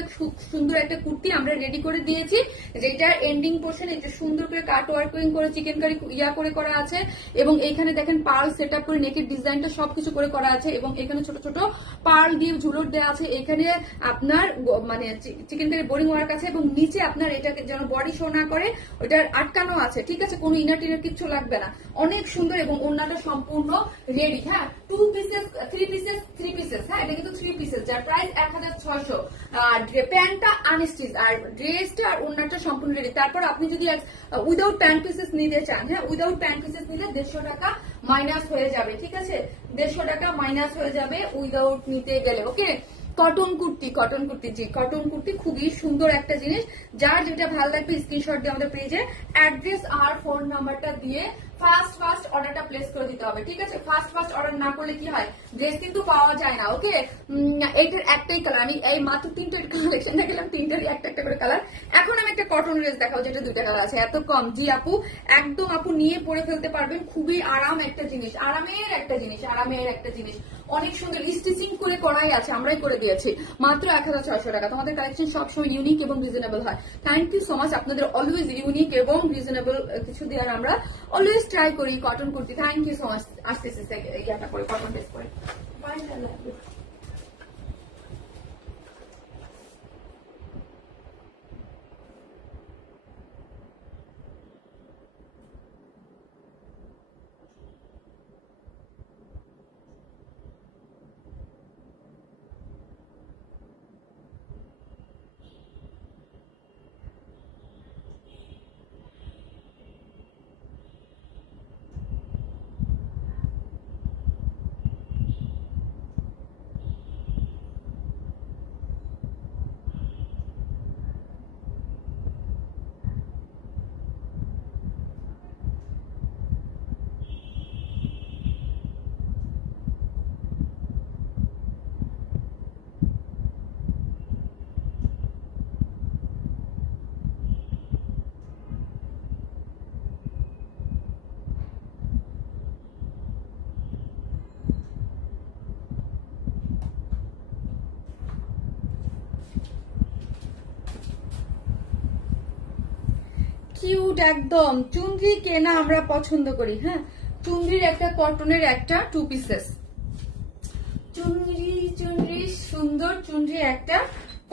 সুন্দর একটা কুর্তি আমরা রেডি করে দিয়েছি, যেটার এন্ডিং পোর্শন এটা সুন্দর করে কাট ওয়ার্কিং করে চিকেন কারি করে করা আছে, এবং এখানে দেখেন পার্ল সেট আপ করে নেকের ডিজাইনটা সবকিছু করে করা আছে, এবং এখানে ছোট ছোট পার্ল দিয়ে ঝুলট দেওয়া আছে। এখানে আপনার মানে চিকেন কারি বোরিং ওয়ার্ক আছে, এবং নিচে আপনার এটাকে যেন বডি শো না করে ওটা আটকানো আছে, ঠিক আছে, কোনো ইনার টিনার কিছু লাগবে না, অনেক সুন্দর। এবং ওড়নাটা সম্পূর্ণ রেডি। হ্যাঁ, 2 পিসেস 3 পিসেস 3 পিসেস, হ্যাঁ এটা কিন্তু 3 পিসেস, যার প্রাইস 1600। প্যান্টটা আনস্টিচ আর ড্রেসটা আর ওড়নাটা সম্পূর্ণ রেডি। তারপর আপনি যদি উইদাউট প্যান্ট পিসেস নিতে চান, হ্যাঁ উইদাউট প্যান্ট পিসেস নিলে 150 টাকা মাইনাস হয়ে যাবে, ঠিক আছে, 150 টাকা মাইনাস হয়ে যাবে উইদাউট নিতে গেলে। ওকে, কটন কুর্তি, কটন কুর্তি, জি কটন কুর্তি খুবই সুন্দর একটা জিনিস। যার যেটা ভালো লাগবে স্ক্রিনশট দিয়ে আমাদের পেজে অ্যাড্রেস আর ফোন নাম্বারটা দিয়ে ফার্স্ট অর্ডারটা প্লেস করে দিতে হবে, ঠিক আছে। ফার্স্ট অর্ডার না করলে কি হয়, ড্রেস কিন্তু পাওয়া যায় না। ওকে, এইটার একটাই কালার, আমি এই মাত্র 3টে কালেকশন দেখলাম, 3টারই একটা করে কালার। এখন আমি একটা কটন ড্রেস দেখাবো যেটা 2টা কালার আছে, এত কম। জি আপু, একদম আপু নিয়ে পরে ফেলতে পারবেন, খুবই আরাম একটা জিনিস, আরামের একটা জিনিস, আরামের একটা জিনিস, অনেক সুন্দর স্টিচিং করে করাই আছে, আমরাই করে দিয়েছি, মাত্র 1600 টাকা। তোমাদের কালেকশন সবসময় ইউনিক এবং রিজনেবল হয়। থ্যাংক ইউ সো মাচ, আপনাদের অলওয়েজ ইউনিক এবং রিজনেবল কিছু দেওয়ার আমরা অলওয়েজ ট্রাই করি। Cotton kurti, thank you so much. আসতেছে একটা করে কটন ড্রেস করে কিউট একদম। চুনরি কেনা আমরা পছন্দ করি। হ্যাঁ, চুনরির একটা কটনের একটা 2 পিসেস, চুনরি সুন্দর চুনরি একটা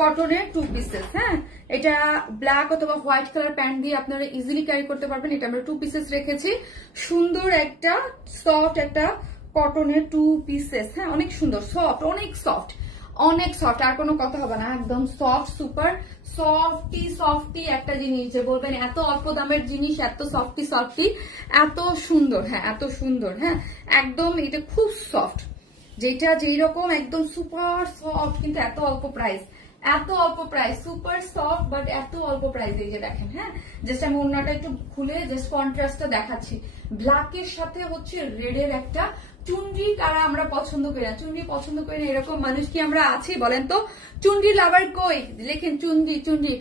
কটনের 2 পিসেস। হ্যাঁ, এটা ব্ল্যাক অথবা হোয়াইট কালার প্যান্ট দিয়ে আপনারা ইজিলি ক্যারি করতে পারবেন। এটা আমরা 2 পিসেস রেখেছি, সুন্দর একটা সফট একটা কটনের 2 পিসেস। হ্যাঁ, অনেক সুন্দর, সফট, অনেক সফট, অনেক সফট, আর কোনো কথা হবে না, একদম সফট, সুপার সফটি একটা জিনিস, যে বলবেন এত অল্প দামের জিনিস এত সফটি এত সুন্দর। হ্যাঁ, এত সুন্দর। হ্যাঁ, একদম এটা খুব সফট, যেটা যেই রকম একদম সুপার সফট, কিন্তু এত অল্প প্রাইস, সুপার সফট বাট এত অল্প প্রাইস। এই যে দেখেন, হ্যাঁ জাস্ট আমি ওড়নাটা একটু খুলে জাস্ট কন্ট্রাস্টটা দেখাচ্ছি, ব্ল্যাকের সাথে হচ্ছে রেডের একটা চুনরি। কারা আমরা পছন্দ করি না, চুনরি পছন্দ করি না এরকম মানুষ কি আমরা আছি বলেন তো? চুনরি লাভার কই, লেখেন chunri.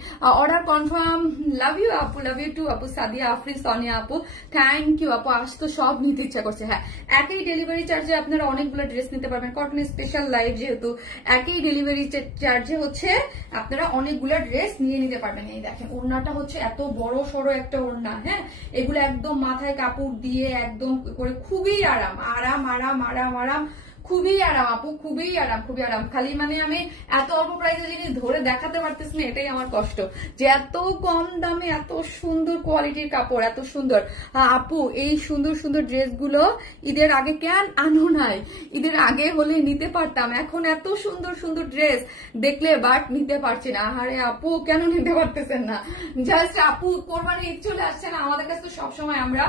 Order confirm. Love you আপু, লাভ ইউ টু আপু, সাদিয়া আফরিন, সোনিয়া আপু, থ্যাংক ইউ আপু। আজ তো সব নিতে ইচ্ছা করছে। হ্যাঁ, একই ডেলিভারি চার্জে আপনারা অনেকগুলো ড্রেস নিতে পারবেন। কটন স্পেশাল লাইভ যেহেতু, একই ডেলিভারি চার্জে হচ্ছে আপনারা অনেকগুলো ড্রেস নিয়ে নিতে পারবেন। এই দেখেন ওড়নাটা হচ্ছে এত বড় সড়ো একটা ওড়না। হ্যাঁ, এগুলো একদম মাথায় কাপড় দিয়ে একদম করে খুবই আরাম, খুবই আরাম আপু, খুবই আরাম। খালি মানে আমি এত অল্প প্রাইসে জিনিস ধরে দেখাতে পারতেছি না, এটাই আমার কষ্ট, যে এত কম দামে এত সুন্দর কোয়ালিটির কাপড়, এত সুন্দর। আপু এই সুন্দর ড্রেসগুলো ঈদের আগে কেন আনো নাই? ঈদের আগে হলে নিতে পারতাম, এখন এত সুন্দর ড্রেস দেখলে বাট নিতে পারছি না। আরে আপু কেন নিতে পারতেছেন না? জাস্ট আপু কোরবানি ঈদ চলে আসছে না, আমাদের কাছে তো সবসময় আমরা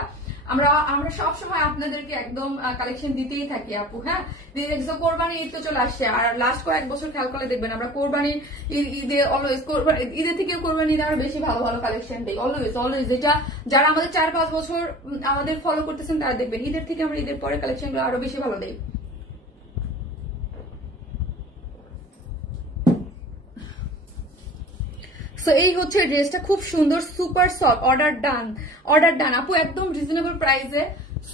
আমরা আমরা সবসময় আপনাদেরকে একদম কালেকশন দিতেই থাকি আপু। হ্যাঁ, কোরবানি ঈদ তো চলে আসছে, আর লাস্ট কয়েক বছর খেয়াল করে দেখবেন আমরা কোরবানির ঈদে অলওয়েজ ঈদের থেকে কোরবানি ঈদে আরো বেশি ভালো ভালো কালেকশন দিই, অলওয়েজ অলওয়েজ। যেটা যারা আমাদের 4-5 বছর আমাদের ফলো করতেছেন তারা দেখবেন ঈদের থেকে আমরা ঈদের পরে কালেকশন গুলো আরো বেশি ভালো দিই। সো এই হচ্ছে ড্রেসটা, খুব সুন্দর, সুপার সফট। অর্ডার ডান, অর্ডার ডান আপু, একদম রিজনেবল প্রাইসে,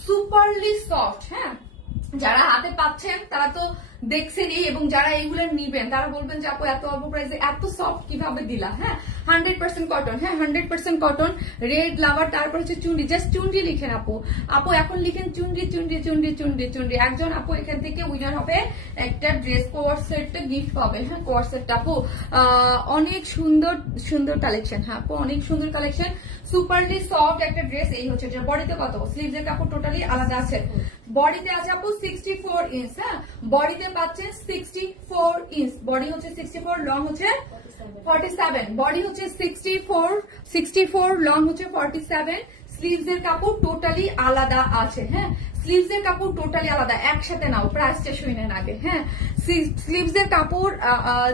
সুপারলি সফট। হ্যাঁ, যারা হাতে পাচ্ছেন তারা তো দেখছেনই, এবং যারা এইগুলো নিবেন তারা বলবেন যে আপু এত অল্প প্রাইসে এত সফট কিভাবে দিলা। হ্যাঁ, 100% কটন। হ্যাঁ, 100% কটন। রেড লাভার, তারপর হচ্ছে চুন্ডি, জাস্ট চুন্ডি লিখেন আপু। আপু এখন লিখেন চুন্ডি চুন্ডি চুন্ডি চুন্ডি চুন্ডি। একজন আপু এখান থেকে উইনার হবে, একটা ড্রেস কোয়ার সেটটা গিফট পাবে। হ্যাঁ, কোয়ার সেটটা আপু অনেক সুন্দর সুন্দর কালেকশন। হ্যাঁ আপু, অনেক সুন্দর কালেকশন, সুপারলি সফট একটা ড্রেস। এই হচ্ছে বডিতে কত, স্লিভস এর কাপড় টোটালি আলাদা আছে। বডিতে আছে আপু 64 ইঞ্চ। হ্যাঁ, বডিতে পাচ্ছেন 64 ইঞ্চ, বডি হচ্ছে 64, লং হচ্ছে 47। বডি হচ্ছে 64, লং হচ্ছে 47। স্লিভস এর কাপড় টোটালি আলাদা আছে। হ্যাঁ, স্লিভস এর কাপড় টোটালি আলাদা, একসাথে নাও, প্রাইসটা শুনেন আগে। হ্যাঁ, স্লিভস এর কাপড়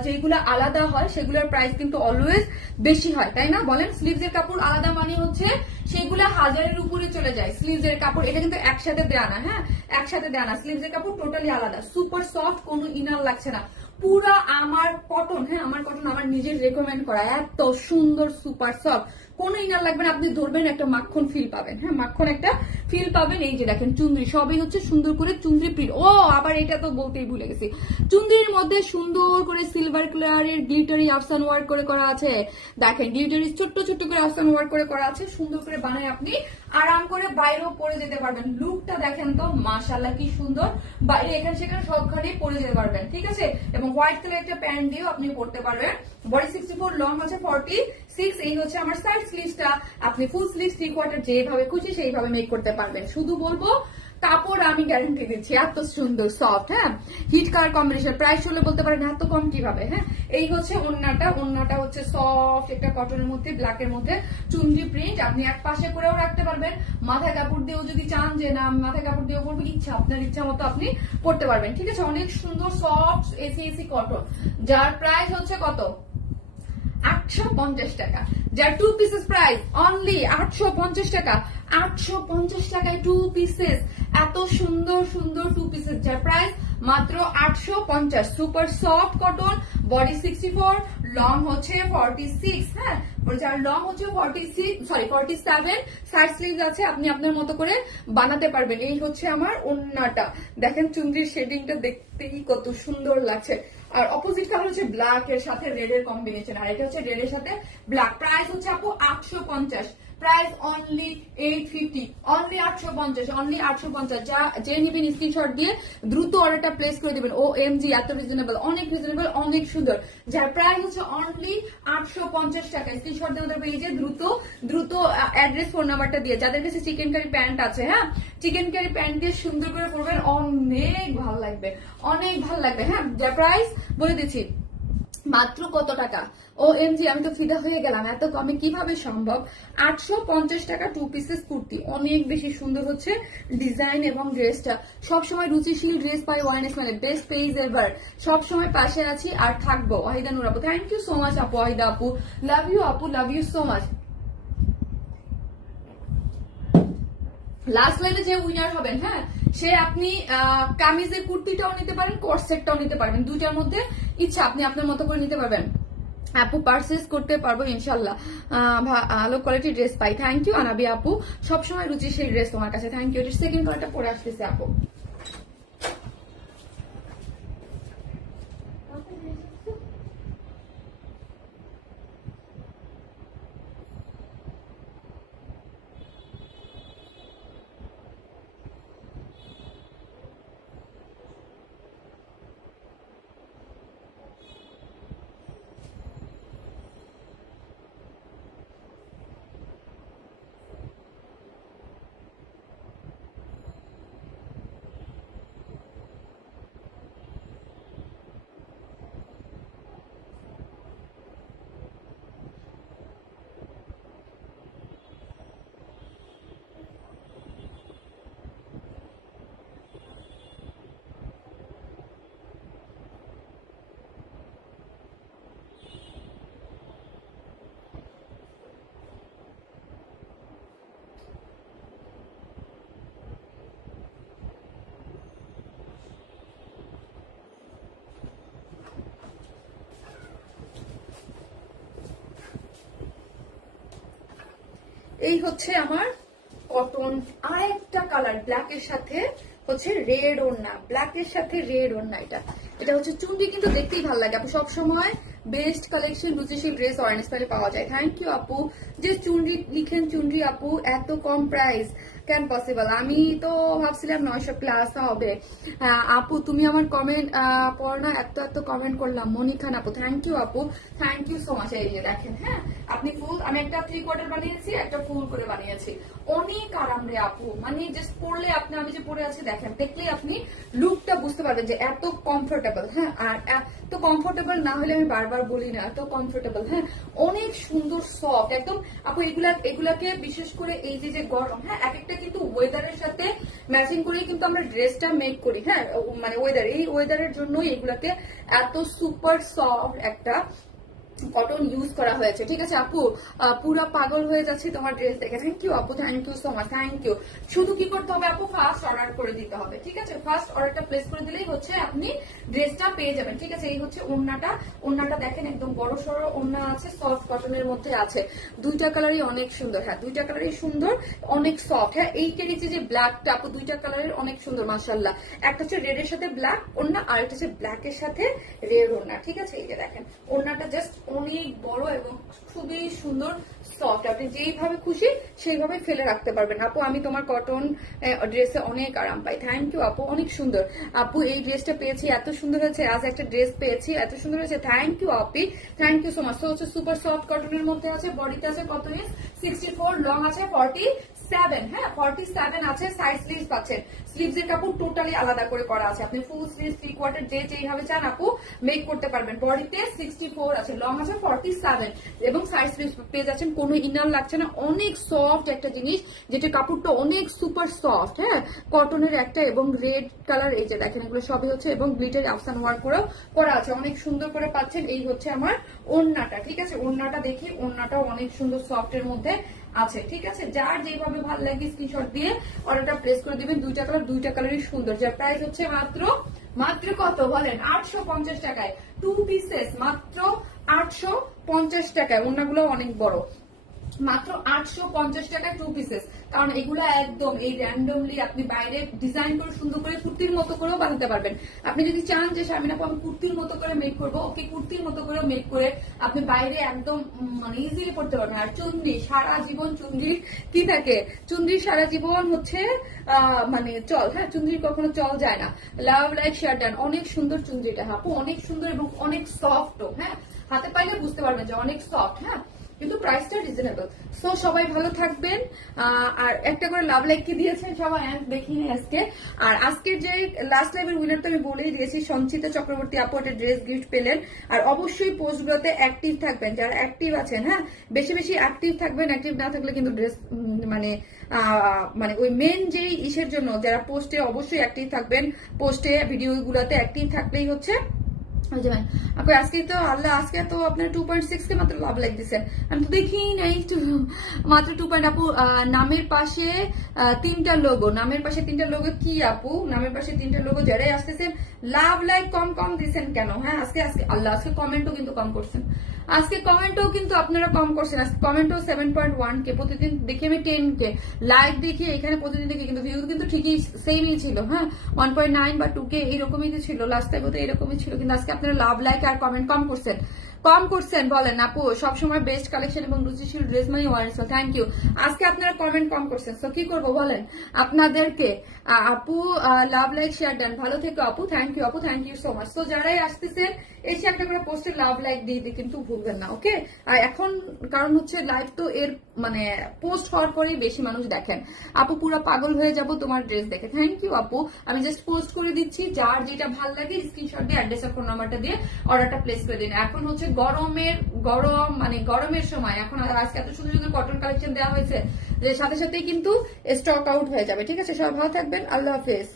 যেগুলো আলাদা হয় সেগুলোর প্রাইস কিন্তু অলওয়েজ বেশি হয়, তাই না বলেন? স্লিভস এর কাপড় আলাদা মানে হচ্ছে সেগুলো 1000-এর উপরে চলে যায়। স্লিভস এর কাপড় এটা কিন্তু একসাথে দেয়া না। হ্যাঁ, একসাথে দেয়া না, স্লিভস এর কাপড় টোটালি আলাদা, সুপার সফট, কোনো ইনার লাগছে না, পুরা আমার কটন। হ্যাঁ, আমার কটন, আমার নিজের রেকমেন্ড করা, এত সুন্দর, সুপার সফট, কোনো ইনার লাগবে না। আপনি ধরবেন একটা মাখন ফিল পাবেন। হ্যাঁ, মাখন একটা ফিল পাবেন। এই যে দেখেন চুন্দ্রি, সবই হচ্ছে সুন্দর করে চুন্দ্রি প্রিন্ট। ও আবার এটা তো বলতেই ভুলে গেছি, চুন্দ্রির মধ্যে সুন্দর করে সিলভার কালারের গ্লিটারি আফসান ওয়ার্ক করে করা আছে। দেখেন গ্লিটারি ছোট্ট ছোট্ট করে আফসান ওয়ার্ক করে করা আছে, সুন্দর করে বানায় আপনি আরাম করে বাইরেও পরে যেতে পারবেন। লুকটা দেখেন তো, মাশাআল্লাহ কি সুন্দর, বাইরে এখানে সেখানে সবখানেই পরে যেতে পারবেন। ঠিক আছে, এবং হোয়াইট কালার একটা প্যান্ট দিয়েও আপনি পরতে পারবেন। বডি 64, লং আছে 46। এই হচ্ছে আমার সাইড স্লিভসটা, আপনি ফুল স্লিভ 3/4 যেভাবে খুশি সেইভাবে মেক করতে পারবেন। শুধু বলবো কাপড় আমি গ্যারান্টি দিচ্ছি এত সুন্দর সফট। হ্যাঁ, হিট কালার কম্বিনেশন, প্রাইস হলে বলতে পারেন এত কম কিভাবে। হ্যাঁ, এই হচ্ছে ওন্নাটা, ওন্নাটা হচ্ছে সফট একটা কটনের মধ্যে, ব্ল্যাকের মধ্যে চুন্ডি প্রিন্ট। আপনি এক পাশে করেও রাখতে পারবেন, মাথায় কাপড় দিয়েও যদি চান যে না মাথায় কাপড় দিয়েও পরবেন, ইচ্ছা আপনার ইচ্ছা মতো আপনি পরতে পারবেন। ঠিক আছে, অনেক সুন্দর সফট এসি এসি কটন, যার প্রাইস হচ্ছে কত, 850 টাকা। যার 2 পিসেস প্রাইস অনলি 850 টাকা। 850 টাকায় 2 পিসেস, এত সুন্দর সুন্দর 2 পিসেস, যার প্রাইস মাত্র 850। Super soft cotton, body 64, long হচ্ছে 46। হ্যাঁ, যার লং হচ্ছে 47, সাইড স্লিভস আছে, আপনি আপনার মতো করে বানাতে পারবেন। এই হচ্ছে আমার ওন্নাটা, দেখেন চুন্দ্রির শেডিংটা দেখতেই কত সুন্দর লাগছে। আর অপোজিট কালার হচ্ছে ব্ল্যাক এর সাথে রেড এর কম্বিনেশন, আর এটা হচ্ছে রেড এর সাথে ব্ল্যাক। প্রাইস হচ্ছে আপু 850, প্রাইস অনলি 850, অনলি 850, অনলি 850। যা যে নিবেন স্ক্রিনশট দিয়ে দ্রুত অর্ডারটা প্লেস করে দিবেন। ও এম জি, এত রিজনেবল, অনেক রিজনেবল, অনেক সুন্দর। যার প্রাইস হচ্ছে অনলি 850 টাকা। স্ক্রিনশট দিয়ে ওদের পেজে দ্রুত দ্রুত অ্যাড্রেস, ফোন নাম্বারটা দিয়ে, যাদের কাছে চিকেন কারি প্যান্ট আছে, হ্যাঁ চিকেন কারি প্যান্ট দিয়ে সুন্দর করে পরবেন, অনেক ভালো লাগবে, অনেক ভালো লাগবে। হ্যাঁ, যার প্রাইস বলে দিচ্ছি মাত্র কত টাকা, ও এম জি, আমি তো ফিদা হয়ে গেলাম, এত কমে কিভাবে সম্ভব। 850 টাকা 2 পিসেস কুর্তি, অনেক বেশি সুন্দর হচ্ছে ডিজাইন এবং ড্রেসটা। সবসময় রুচিশীল ড্রেস পাই ওয়ান স্মাইলে, বেস্ট পেজ এভার, সবসময় পাশে আছি আর থাকবো। ওয়াহিদা নূর আপু, থ্যাংক ইউ সো মাচ আপু, ওয়াহিদা আপু, লাভ ইউ আপু, love you so much. Last লাইনে যে উইনার হবেন, হ্যাঁ সে আপনি কামিজের কুর্তিটাও নিতে পারেন, কোর্সেটটাও নিতে পারবেন, দুইটার মধ্যে ইচ্ছা আপনি আপনার মতো করে নিতে পারবেন। আপু পারচেজ করতে পারবো ইনশাল্লাহ, ভালো কোয়ালিটি ড্রেস পাই। থ্যাংক ইউ আনাবি আপু, সবসময় রুচিশীল ড্রেস তোমার কাছে, থ্যাংক ইউ। সেকেন্ড কালারটা পরে আসতেছে আপু। এই হচ্ছে আমার কটন আরেকটা কালার, ব্ল্যাকের সাথে হচ্ছে রেড ওড়না, ব্ল্যাকের সাথে রেড ওড়না। এটা হচ্ছে চুন্ডি, কিন্তু দেখতেই ভালো লাগে আপু। সবসময় বেস্ট কালেকশন রুচিশীল ড্রেস অরেঞ্জ স্টাইলে পাওয়া যায়। থ্যাংক ইউ আপু। যে চুন্ডি লিখেন, চুন্ডি আপু এত কম প্রাইস কেন পসিবল? আমি তো ভাবছিলাম 900 প্লাস হবে। আপু তুমি আমার কমেন্ট পড়ো না, এত কমেন্ট করলাম। মনি খান আপু, থ্যাংক ইউ আপু, থ্যাংক ইউ সো মাচ। এই যে দেখেন, হ্যাঁ আপনি ফুল, আমি একটা 3/4 বানিয়েছি, একটা ফুল করে বানিয়েছি। অনেক আরাম রে আপু, মানে জাস্ট পরলে আপনি, আমি যে পরে আছি দেখেন, দেখলেই আপনি লুকটা বুঝতে পারবেন যে এত কমফোর্টেবল। হ্যাঁ, আর এত কমফোর্টেবল না হলে আমি বারবার বলি না, এত কমফোর্টেবল। হ্যাঁ, অনেক সুন্দর সফট একদম আপু। এগুলাকে বিশেষ করে এই যে গরম, হ্যাঁ এক একটা কিন্তু ওয়েদারের সাথে ম্যাচিং করে কিন্তু আমরা ড্রেসটা মেক করি। হ্যাঁ, মানে ওয়েদার, এই ওয়েদারের জন্যই এগুলাকে এত সুপার সফট একটা কটন ইউজ করা হয়েছে। ঠিক আছে আপু, পুরা পাগল হয়ে যাচ্ছে তোমার ড্রেস দেখে। থ্যাংক ইউ আপু, thank you so much, thank you. শুধু কি করতে হবে আপু, ফার্স্ট অর্ডার করে দিতে হবে। ঠিক আছে, ফার্স্ট অর্ডারটা প্লেস করে দিলেই হচ্ছে আপনি ড্রেসটা পেয়ে যাবেন। ঠিক আছে, এই হচ্ছে ওড়নাটা দেখেন, একদম বড় সড়ো ওড়না আছে, সফট কটনের মধ্যে আছে। দুইটা কালারই অনেক সুন্দর। হ্যাঁ, দুইটা কালারই সুন্দর, অনেক সফট। হ্যাঁ, এইটার নিচে যে ব্ল্যাকটা আপু, দুইটা কালারের অনেক সুন্দর মাশাআল্লাহ। একটা হচ্ছে রেড এর সাথে ব্ল্যাক ওড়না, আর একটা হচ্ছে ব্ল্যাক এর সাথে রেড ওড়না। ঠিক আছে, এই যে দেখেন ওড়নাটা জাস্ট অনেক বড় এবং খুবই সুন্দর সফট। আপনি যেইভাবে খুশি সেইভাবে ফেলে রাখতে পারবেন। আপু আমি তোমার কটন ড্রেসে অনেক আরাম পাই। থ্যাংক ইউ আপু, অনেক সুন্দর। আপু এই ড্রেসটা পেয়েছি, এত সুন্দর হয়েছে। আজ একটা ড্রেস পেয়েছি, এত সুন্দর হয়েছে। Thank you Api, thank you so much. তো হচ্ছে সুপার সফট কটনের মধ্যে আছে, বডিতে আছে কত ইঞ্চ 64, লং আছে 47। হ্যাঁ 47 আছে। সাইড স্লিভস পাচ্ছেন, স্লিভস এর কাপড় টোটালি আলাদা করে করা আছে। আপনি ফুল স্লিভ, 3/4 যেইভাবে চান আপু মেক করতে পারবেন। বডিতে 64 আছে, লং আছে 47 এবং সাইড স্লিভস পেয়ে যাচ্ছেন। কোনো ইনার লাগছে না, অনেক সফট একটা জিনিস, যেটা কাপড়টা অনেক সুপার সফট। হ্যাঁ, কটনের একটা এবং রেড কালার, এই যে দেখেন এগুলো সবই হচ্ছে এবং গ্লিটার আফসান ওয়ার্ক করেও করা আছে, অনেক সুন্দর করে পাচ্ছেন। এই হচ্ছে আমার ওড়নাটা। ঠিক আছে, ওড়নাটা দেখি, ওড়নাটাও অনেক সুন্দর সফট এর মধ্যে আছে। ঠিক আছে, যার যেভাবে ভালো লাগে স্ক্রিনশট দিয়ে অর্ডারটা প্লেস করে দিবেন। দুইটা কালারই সুন্দর। যার প্রাইস হচ্ছে মাত্র কত বলেন, 850 টাকায় 2 পিসেস, মাত্র 850 টাকায়। ওড়নাগুলো অনেক বড়, মাত্র 850 টাকায় 2 পিসেস। কারণ এগুলো একদম এই র্যান্ডমলি আপনি বাইরে ডিজাইন করে সুন্দর করে কুর্তির মতো করেও বানাতে পারবেন। আপনি যদি চান যে শারমিন আপু আমি কুর্তির মতো করে মেক করবো, ওকে কুর্তির মতো করে মেক করে আপনি বাইরে একদম মানে ইজিলি পড়তে পারবেন। আর চুন্ডি সারা জীবন, চুন্ডির কি থাকে, চুন্ডির সারা জীবন হচ্ছে মানে চল। হ্যাঁ, চুন্ডির কখনো চল যায় না। লাভ লাইক শেয়ার ডান, অনেক সুন্দর চুন্ডিটা আপু, অনেক সুন্দর এবং অনেক সফটও। হ্যাঁ, হাতে পাইলে বুঝতে পারবেন যে অনেক সফট। হ্যাঁ, কিন্তু প্রাইসটা রিজনেবল। সো সবাই ভালো থাকবেন। আর একটা করে লাভ লাইক কি দিয়েছেন সবাই দেখিনি আজকে। আর আজকের যে লাস্ট লাইভের উইনার তো আমি বলেই দিয়েছি, সঞ্চিতা চক্রবর্তী আপু একটা ড্রেস গিফট পেলেন। আর অবশ্যই পোস্টগুলোতে অ্যাক্টিভ থাকবেন, যারা অ্যাক্টিভ আছেন। হ্যাঁ, বেশি বেশি অ্যাক্টিভ থাকবেন, অ্যাক্টিভ না থাকলে কিন্তু ড্রেস মানে ওই মেন যেই ইসের জন্য যারা পোস্টে অবশ্যই অ্যাক্টিভ থাকবেন, পোস্টে ভিডিওগুলোতে অ্যাক্টিভ থাকলেই হচ্ছে। আজকে তো আল্লাহ, আজকে তো আপনার 2.6 কে মাত্র লাভ লাইক দিচ্ছেন, আমি তো দেখি নাই মাত্র 2 পয়েন্ট। আপু নামের পাশে 3টা লোগো, নামের পাশে 3টা লোগো কি আপু? নামের পাশে 3টা লোগো, যারাই আসতেছেন লাভ লাইক কম দিচ্ছেন কেন? হ্যাঁ, আজকে আল্লাহ, আজকে কমেন্টও কিন্তু কম করছেন, আজকে কমেন্টও কিন্তু আপনারা কম করছেন। আজকে কমেন্টও 7.1 কে, প্রতিদিন দেখি আমি 10 কে লাইক দেখি এখানে, প্রতিদিন দেখি কিন্তু ভিউ কিন্তু ঠিকই সেমই ছিল। হ্যাঁ, 1.9 বা 2 কে এইরকমই ছিল, লাস্ট টাইম তো এরকমই ছিল, কিন্তু আজকে আপনারা লাভ লাইক আর কমেন্ট কম করছেন বলেন। আপু সবসময় বেস্ট কালেকশন এবং রুচিশীল ড্রেস মানে ওয়ারেন্স, থ্যাংক ইউ। আজকে আপনারা কমেন্ট কম করছেন, তো কি করবো বলেন আপনাদেরকে। আপু লাভ লাইক শেয়ার দেন, ভালো থেকো আপু, থ্যাংক ইউ আপু, থ্যাংক ইউ সো মাচ। তো যারাই আসতেছেন এসে একটা করে পোস্টে লাভ লাইক দিয়ে কিন্তু ভুলবেন না, ওকে। আর এখন কারণ হচ্ছে লাইভ তো এর মানে পোস্ট হওয়ার পরেই বেশি মানুষ দেখেন। আপু পুরো পাগল হয়ে যাব তোমার ড্রেস দেখে, থ্যাংক ইউ আপু। আমি জাস্ট পোস্ট করে দিচ্ছি, যার যেটা ভালো লাগে স্ক্রিনশট দিয়ে অ্যাড্রেস আর ফোন নাম্বারটা দিয়ে অর্ডারটা প্লেস করে দিন। এখন হচ্ছে গরমের সময়, এখন আজকে এত সুন্দর সুন্দর কটন কালেকশন দেওয়া হয়েছে যে সাথে সাথেই কিন্তু স্টক আউট হয়ে যাবে। ঠিক আছে, সবাই ভালো থাকবেন, আল্লাহ হাফেজ।